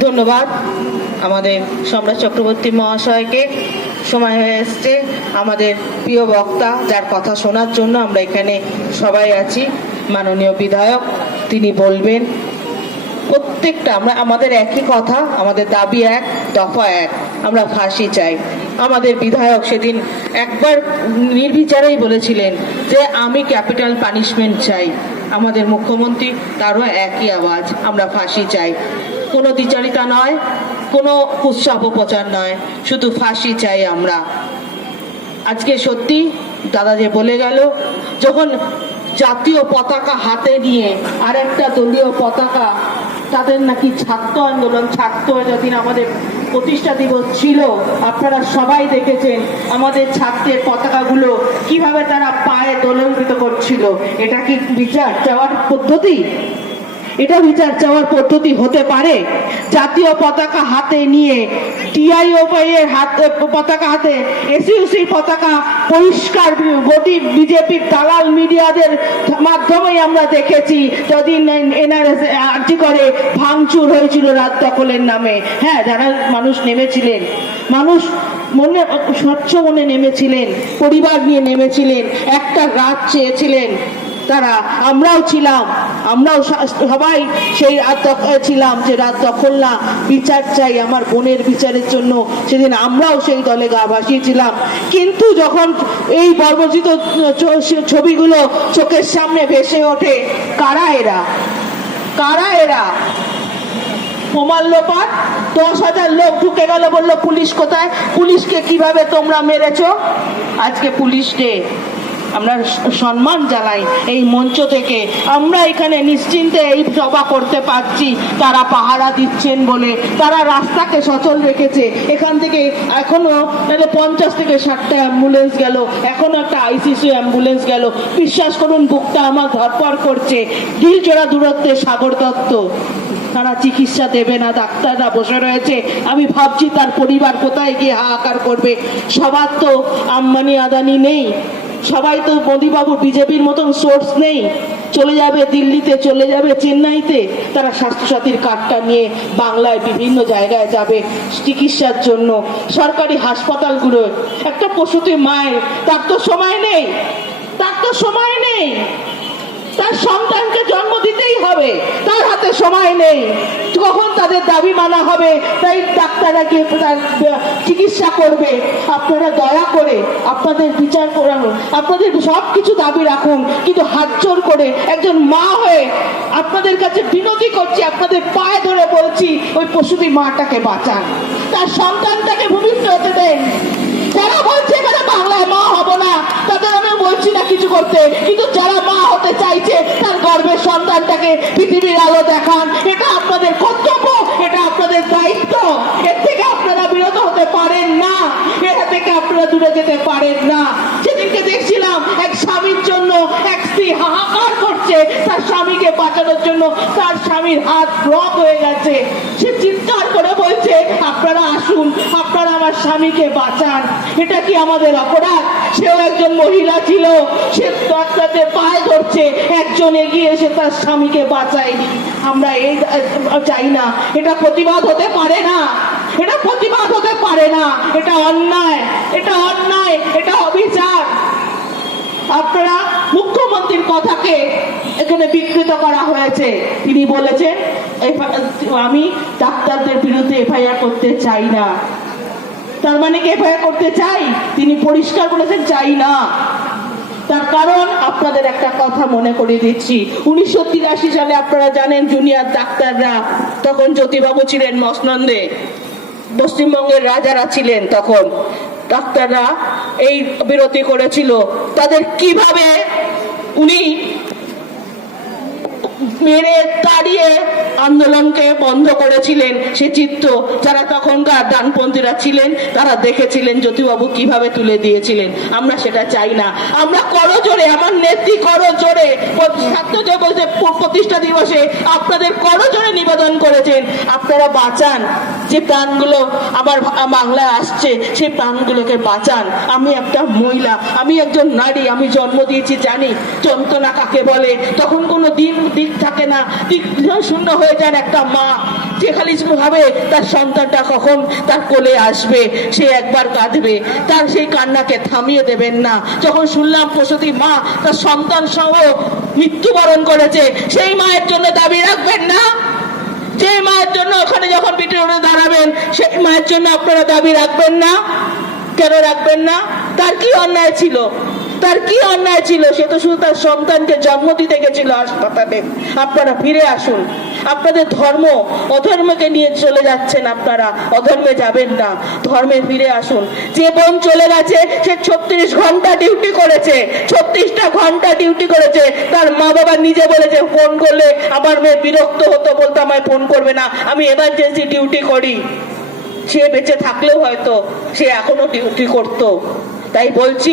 ধন্যবাদ আমাদের সম্রাট চক্রবর্তী মহাশয়কে। সময় হয়ে এসছে আমাদের প্রিয় বক্তা, যার কথা শোনার জন্য আমরা এখানে সবাই আছি, মাননীয় বিধায়ক। তিনি বলবেন প্রত্যেকটা আমাদের একই কথা, আমাদের দাবি এক, দফা এক, আমরা ফাঁসি চাই। আমাদের বিধায়ক সেদিন একবার নির্বিচারেই বলেছিলেন যে আমি ক্যাপিটাল পানিশমেন্ট চাই। আমাদের মুখ্যমন্ত্রী তারও একই আওয়াজ, আমরা ফাঁসি চাই। কোনো দ্বিচারিতা নয়, কোনো কুৎসা অপপ্রচার নয়, শুধু ফাঁসি চাই আমরা। আজকে সত্যি দাদা যে বলে গেল, যখন জাতীয় পতাকা হাতে নিয়ে আরেকটা দলীয় পতাকা, তাদের নাকি ছাত্র আন্দোলন, ছাত্র যেদিন আমাদের প্রতিষ্ঠা দিবস ছিল, আপনারা সবাই দেখেছেন আমাদের ছাত্রের পতাকাগুলো কিভাবে তারা পায়ে দোলনকৃত করছিল। এটা কি বিচার চাওয়ার পদ্ধতি? এটা বিচার চাওয়ার পদ্ধতি হতে পারে? জাতীয় পতাকা হাতে নিয়ে, টিআইওআই এর হাতে পতাকা হাতে, এসইউসির পতাকা পরিষ্কার গতি বিজেপির দালাল মিডিয়াদের মাধ্যমেই আমরা দেখেছি যদিন এনআরএস আর্জি করে ভাঙচুর হয়েছিল রাত দখলের নামে। হ্যাঁ, যারা মানুষ নেমেছিলেন, মানুষ মনে স্বচ্ছ মনে নেমেছিলেন, পরিবার নিয়ে নেমেছিলেন, একটা রাত চেয়েছিলেন তারা। আমরাও ছিলাম, আমরাও সবাই সেই রাত ছিলাম যে রাত দখল না, বিচার চাই, আমার বোনের বিচারের জন্য। সেদিন আমরাও সেই দলে গা ভাসিয়েছিলাম। কিন্তু যখন এই বর্বরচিত ছবিগুলো চোখের সামনে ভেসে ওঠে, কারা এরা, কারা এরা? প্রমাণ লোপাট, 10,000 লোক ঢুকে গেল, বললো পুলিশ কোথায়? পুলিশকে কিভাবে তোমরা মেরেছো? আজকে পুলিশকে আমরা সম্মান জানাই এই মঞ্চ থেকে। আমরা এখানে নিশ্চিন্তে এই সভা করতে পারছি তারা পাহারা দিচ্ছেন বলে, তারা রাস্তাকে সচল রেখেছে। এখান থেকে এখনো 50 থেকে 60টা অ্যাম্বুলেন্স গেল, এখনো একটা আইসিসিউ অ্যাম্বুলেন্স গেল। বিশ্বাস করুন, বুকটা আমার ধরপড় করছে। ঢিলচোরা দূরত্বে সাগর দত্ত, তারা চিকিৎসা দেবে না, ডাক্তাররা বসে রয়েছে। আমি ভাবছি তার পরিবার কোথায় গিয়ে হাহাকার করবে। সবার তো আম্বানি আদানি নেই, সবাই তো মোদিবাবু বিজেপির মতন সোর্স নেই। চলে যাবে দিল্লিতে, চলে যাবে চেন্নাইতে, তারা স্বাস্থ্যসাথীর কার্ডটা নিয়ে বাংলায় বিভিন্ন জায়গায় যাবে চিকিৎসার জন্য। সরকারি হাসপাতালগুলো, একটা প্রসূতি মায়ের, তার তো সময় নেই, তার তো সময় নেই, তার সন্তানকে জন্ম দিতেই হবে, তার হাতে সময় নেই। কখন তাদের দাবি মানা হবে, তাই ডাক্তাররা গিয়ে তার চিকিৎসা করবে। আপনারা দয়া করে আপনাদের বিচার করানো, আপনাদের সব কিছু দাবি রাখুন, কিন্তু হাত জোর করে একজন মা হয়ে আপনাদের কাছে বিনতি করছি, আপনাদের পায়ে ধরে বলছি, ওই প্রসূতি মাটাকে বাঁচান, তার সন্তানটাকে ভূমিষ্ঠ হতে দেন। যারা বলছে এখানে বাংলায় মা হব না, তাদের আমি বলছি না কিছু করতে, কিন্তু যারা মা হতে চাইছে তার গর্ভের সন্তানটাকে পৃথিবীর আলো দেখান। এটা আপনাদের কর্তব্য, এটা আপনাদের দায়িত্ব। এর থেকে আপনারা বিরত হতে পারেন না, এর থেকে আপনারা দূরে যেতে পারেন না। সেদিনকে দেখছিলাম এক স্বামীর জন্য এক স্ত্রী হাহাকার করছে তার স্বামীকে বাঁচানোর জন্য, তার স্বামীর হাত ব্লক হয়ে গেছে। সে চিৎকার করে বলছে, আপনারা আসুন, আপনারা আমার স্বামীকে বাঁচান। এটা কি আমাদের অপরাধ? সেও একজন মহিলা ছিল, সে ডাক্তারদের পায়ে ধরছে, একজন এগিয়ে এসে তার স্বামীকে বাঁচায়নি। আমরা এই চাই না, এটা প্রতিবাদ হতে পারে না, এটা প্রতিবাদ হতে পারে না, এটা অন্যায়, এটা অন্যায়, এটা অবিচার। আপনারা মুখ্যমন্ত্রীর কথাকে এখানে বিকৃত করা হয়েছে। তিনি বলেছেন আমি ডাক্তারদের বিরুদ্ধে এফআইআর করতে চাই না। তার মানে কি এফআইআর করতে চাই? তিনি পরিষ্কার বলেছেন চাই না। তার কারণ আপনাদের একটা কথা মনে করিয়ে দিচ্ছি, 1983 সালে আপনারা জানেন জুনিয়র ডাক্তাররা, তখন জ্যোতিবাবু ছিলেন মসনন্দে, পশ্চিমবঙ্গের রাজারা ছিলেন, তখন ডাক্তাররা এই বিরতি করেছিল। তাদের কিভাবে উনি মেরে তাড়িয়ে আন্দোলনকে বন্ধ করেছিলেন সে চিত্র যারা তখনকার ডানপন্থীরা ছিলেন তারা দেখেছিলেন জ্যোতিবাবু কিভাবে তুলে দিয়েছিলেন। আমরা সেটা চাই না। আমরা করজোড়ে, আমার নেত্রী করজোড়ে ছাত্র দিবসে প্রতিষ্ঠা দিবসে আপনাদের করজোড়ে নিবেদন করেছেন, আপনারা বাঁচান যে প্রাণগুলো আমার বাংলায় আসছে, সেই প্রাণগুলোকে বাঁচান। আমি একটা মহিলা, আমি একজন নারী, আমি জন্ম দিয়েছি, জানি যন্ত্রণা কাকে বলে। তখন কোনো দিক থাকে না, দিক শূন্য হয়ে যান একটা মা, যে খালি ভাবে তার সন্তানটা কখন তার কোলে আসবে, সে একবার কাঁদবে, তার সেই কান্নাকে থামিয়ে দেবেন না। যখন শুনলাম প্রসূতি মা তার সন্তান সহ মৃত্যুবরণ করেছে, সেই মায়ের জন্য দাবি রাখবেন না? যে মায়ের জন্য ওখানে যখন পিঠে উঠে দাঁড়াবেন, সেই মায়ের জন্য আপনারা দাবি রাখবেন না? কেন রাখবেন না? তার কি অন্যায় ছিল? তার কি অন্যায় ছিল? সে তো শুধু তার সন্তানকে জন্ম দিতে গেছিল হাসপাতালে। আপনারা ফিরে আসুন। আপনাদের ধর্ম অধর্মকে নিয়ে চলে যাচ্ছেন, আপনারা অধর্মে যাবেন না, ধর্মে ফিরে আসুন। যে বোন চলে গেছে সে 36 ঘন্টা ডিউটি করেছে, 36টা ঘন্টা ডিউটি করেছে। তার মা বাবা নিজে বলেছে ফোন করলে আমার মেয়ে বিরক্ত হতো, বলতো আমায় ফোন করবে না, আমি এমার্জেন্সি ডিউটি করি। সে বেঁচে থাকলেও হয়তো সে এখনো ডিউটি করতো। তাই বলছি,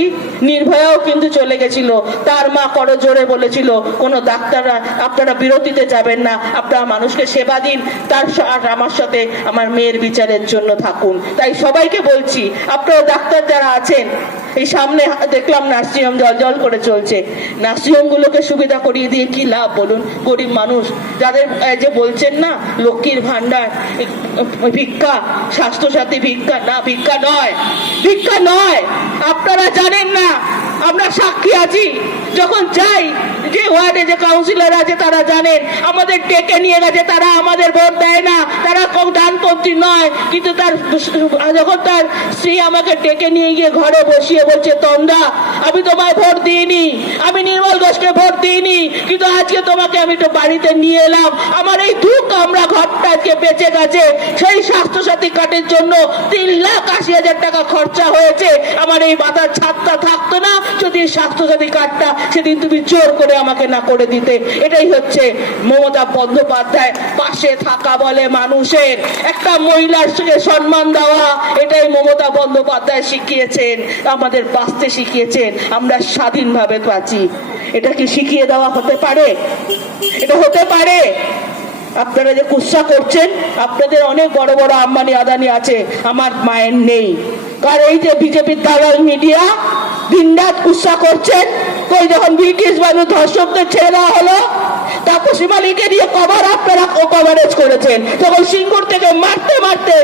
নির্ভয়াও কিন্তু চলে গেছিল, তার মা করজোড়ে বলেছিল কোনো ডাক্তাররা আপনারা বিরতিতে যাবেন না, আপনারা মানুষকে সেবা দিন, তার আমার সাথে আমার মেয়ের বিচারের জন্য থাকুন। তাই সবাইকে বলছি, আপনারা ডাক্তার যারা আছেন, এই সামনে দেখলাম নার্সিংহোম জল করে চলছে, নার্সিংহোমগুলোকে সুবিধা করিয়ে দিয়ে কি লাভ বলুন? গরিব মানুষ যাদের যে বলছেন না লক্ষ্মীর ভান্ডার, ভিক্ষা, স্বাস্থ্যসাথী ভিক্ষা, না ভিক্ষা নয়, ভিক্ষা নয়। আপনারা জানেন না, আমরা সাক্ষী আছি, যখন যাই যে ওয়ার্ডে যে কাউন্সিলর আছে তারা জানেন, আমাদের ডেকে নিয়ে গেছে, তারা আমাদের ভোট দেয় না, তারা ডানপন্থী নয়, কিন্তু তার যখন তার স্ত্রী আমাকে ডেকে নিয়ে গিয়ে ঘরে বসিয়ে বলছে তন্দা আমি তোমায় ভোট দিইনি, আমি নির্মল ঘোষকে ভোট দিইনি, কিন্তু আজকে তোমাকে আমি তো বাড়িতে নিয়ে এলাম, আমার এই দুঃখ আমরা ঘরটা আজকে বেঁচে গেছে, সেই স্বাস্থ্যসাথী কার্ডের জন্য 3,80,000 টাকা খরচা হয়েছে, আমার এই মাথার ছাদটা থাকতো না যদি স্বাস্থ্যসাথী কার্ডটা সেদিন তুমি জোর করে আমাকে না করে দিতে। এটাই হচ্ছে মমতা বন্দ্যোপাধ্যায় পাশে থাকা বলে মানুষের, একটা মহিলার সঙ্গে সম্মান দেওয়া, এটাই মমতা বন্দ্যোপাধ্যায় শিখিয়েছেন, আমাদের বাঁচতে শিখিয়েছেন, আমরা স্বাধীনভাবে বাঁচি। এটা কি শিখিয়ে দেওয়া হতে পারে? এটা হতে পারে? আপনারা যে কুৎসা করছেন, আপনাদের অনেক বড় বড় আম্বানি আদানি আছে, আমার মায়ের নেই। কারণ এই যে বিজেপির দালাল মিডিয়া দিনরাত কুৎসা করছেন, কই যখন ব্রিটিশ বানু ধর্ষকদের ছেড়ে দেওয়া হলো, তাপসী মালিককে নিয়ে আপনারা কভারেজ করেছেন, তখন সিঙ্গুর থেকে মারতে মারতে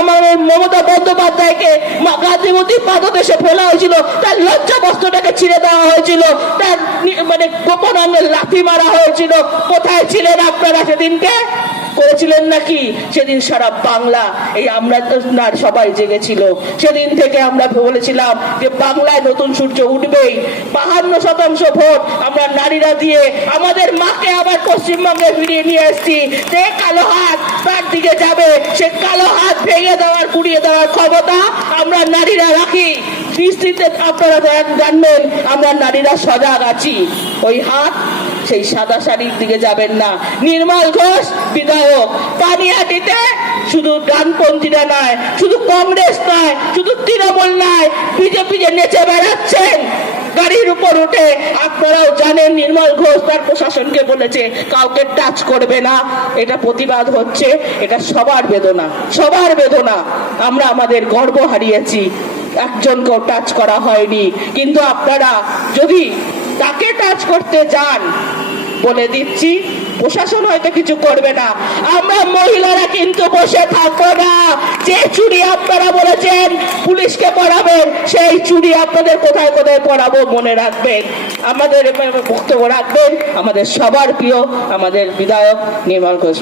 আমাদের মমতা বন্দ্যোপাধ্যায়কে গান্ধীমতির পাদদেশে ফেলা হয়েছিল, তার লজ্জা বস্ত্রটাকে ছিঁড়ে দেওয়া হয়েছিল, তার মানে গোপন অঙ্গে লাথি মারা হয়েছিল। কোথায় ছিলেন আপনারা সেদিনকে? করেছিলেন নাকি? সেদিন সারা বাংলা এই আমরা সবাই জেগেছিল। সেদিন থেকে আমরা বলেছিলাম যে বাংলায় নতুন সূর্য উঠবেই। 52% ভোট আমরা নারীরা দিয়ে আমাদের মাকে আবার পশ্চিমবঙ্গে ফিরিয়ে নিয়ে এসেছি। যে কালো হাত তার দিকে যাবে, সে কালো হাত ভেঙে দেওয়ার, কুড়িয়ে দেওয়ার ক্ষমতা আমরা নারীরা রাখি। নিশ্চিত আপনারা জানবেন আমরা নারীরা সজাগ আছি। ওই হাত সেই সাদা শাড়ির দিকে যাবেন না। নির্মল ঘোষ বিধায়ক, পানিহাটিতে শুধু ডানপন্থীরা নয়, শুধু কংগ্রেস নয়, শুধু তৃণমূল নয়, বিজেপি যে নেচে বেড়াচ্ছেন গাড়ির উপর উঠে, আপনারাও জানেন নির্মল ঘোষ তার প্রশাসনকে বলেছে কাউকে টাচ করবে না। এটা প্রতিবাদ হচ্ছে, এটা সবার বেদনা, সবার বেদনা। আমরা আমাদের গর্ব হারিয়েছি, একজনকেও টাচ করা হয়নি, কিন্তু আপনারা যদি তাকে টাচ করতে যান, বলে দিচ্ছি প্রশাসন হয়তো কিছু করবে না, আমরা মহিলারা কিন্তু বসে থাকবো না। যে চুরি আপনারা বলেছেন পুলিশকে পড়াবেন, সেই চুরি আপনাদের কোথায় কোথায় পড়াবো মনে রাখবেন। আমাদের বক্তব্য রাখবেন আমাদের সবার প্রিয় আমাদের বিধায়ক নির্মল ঘোষ।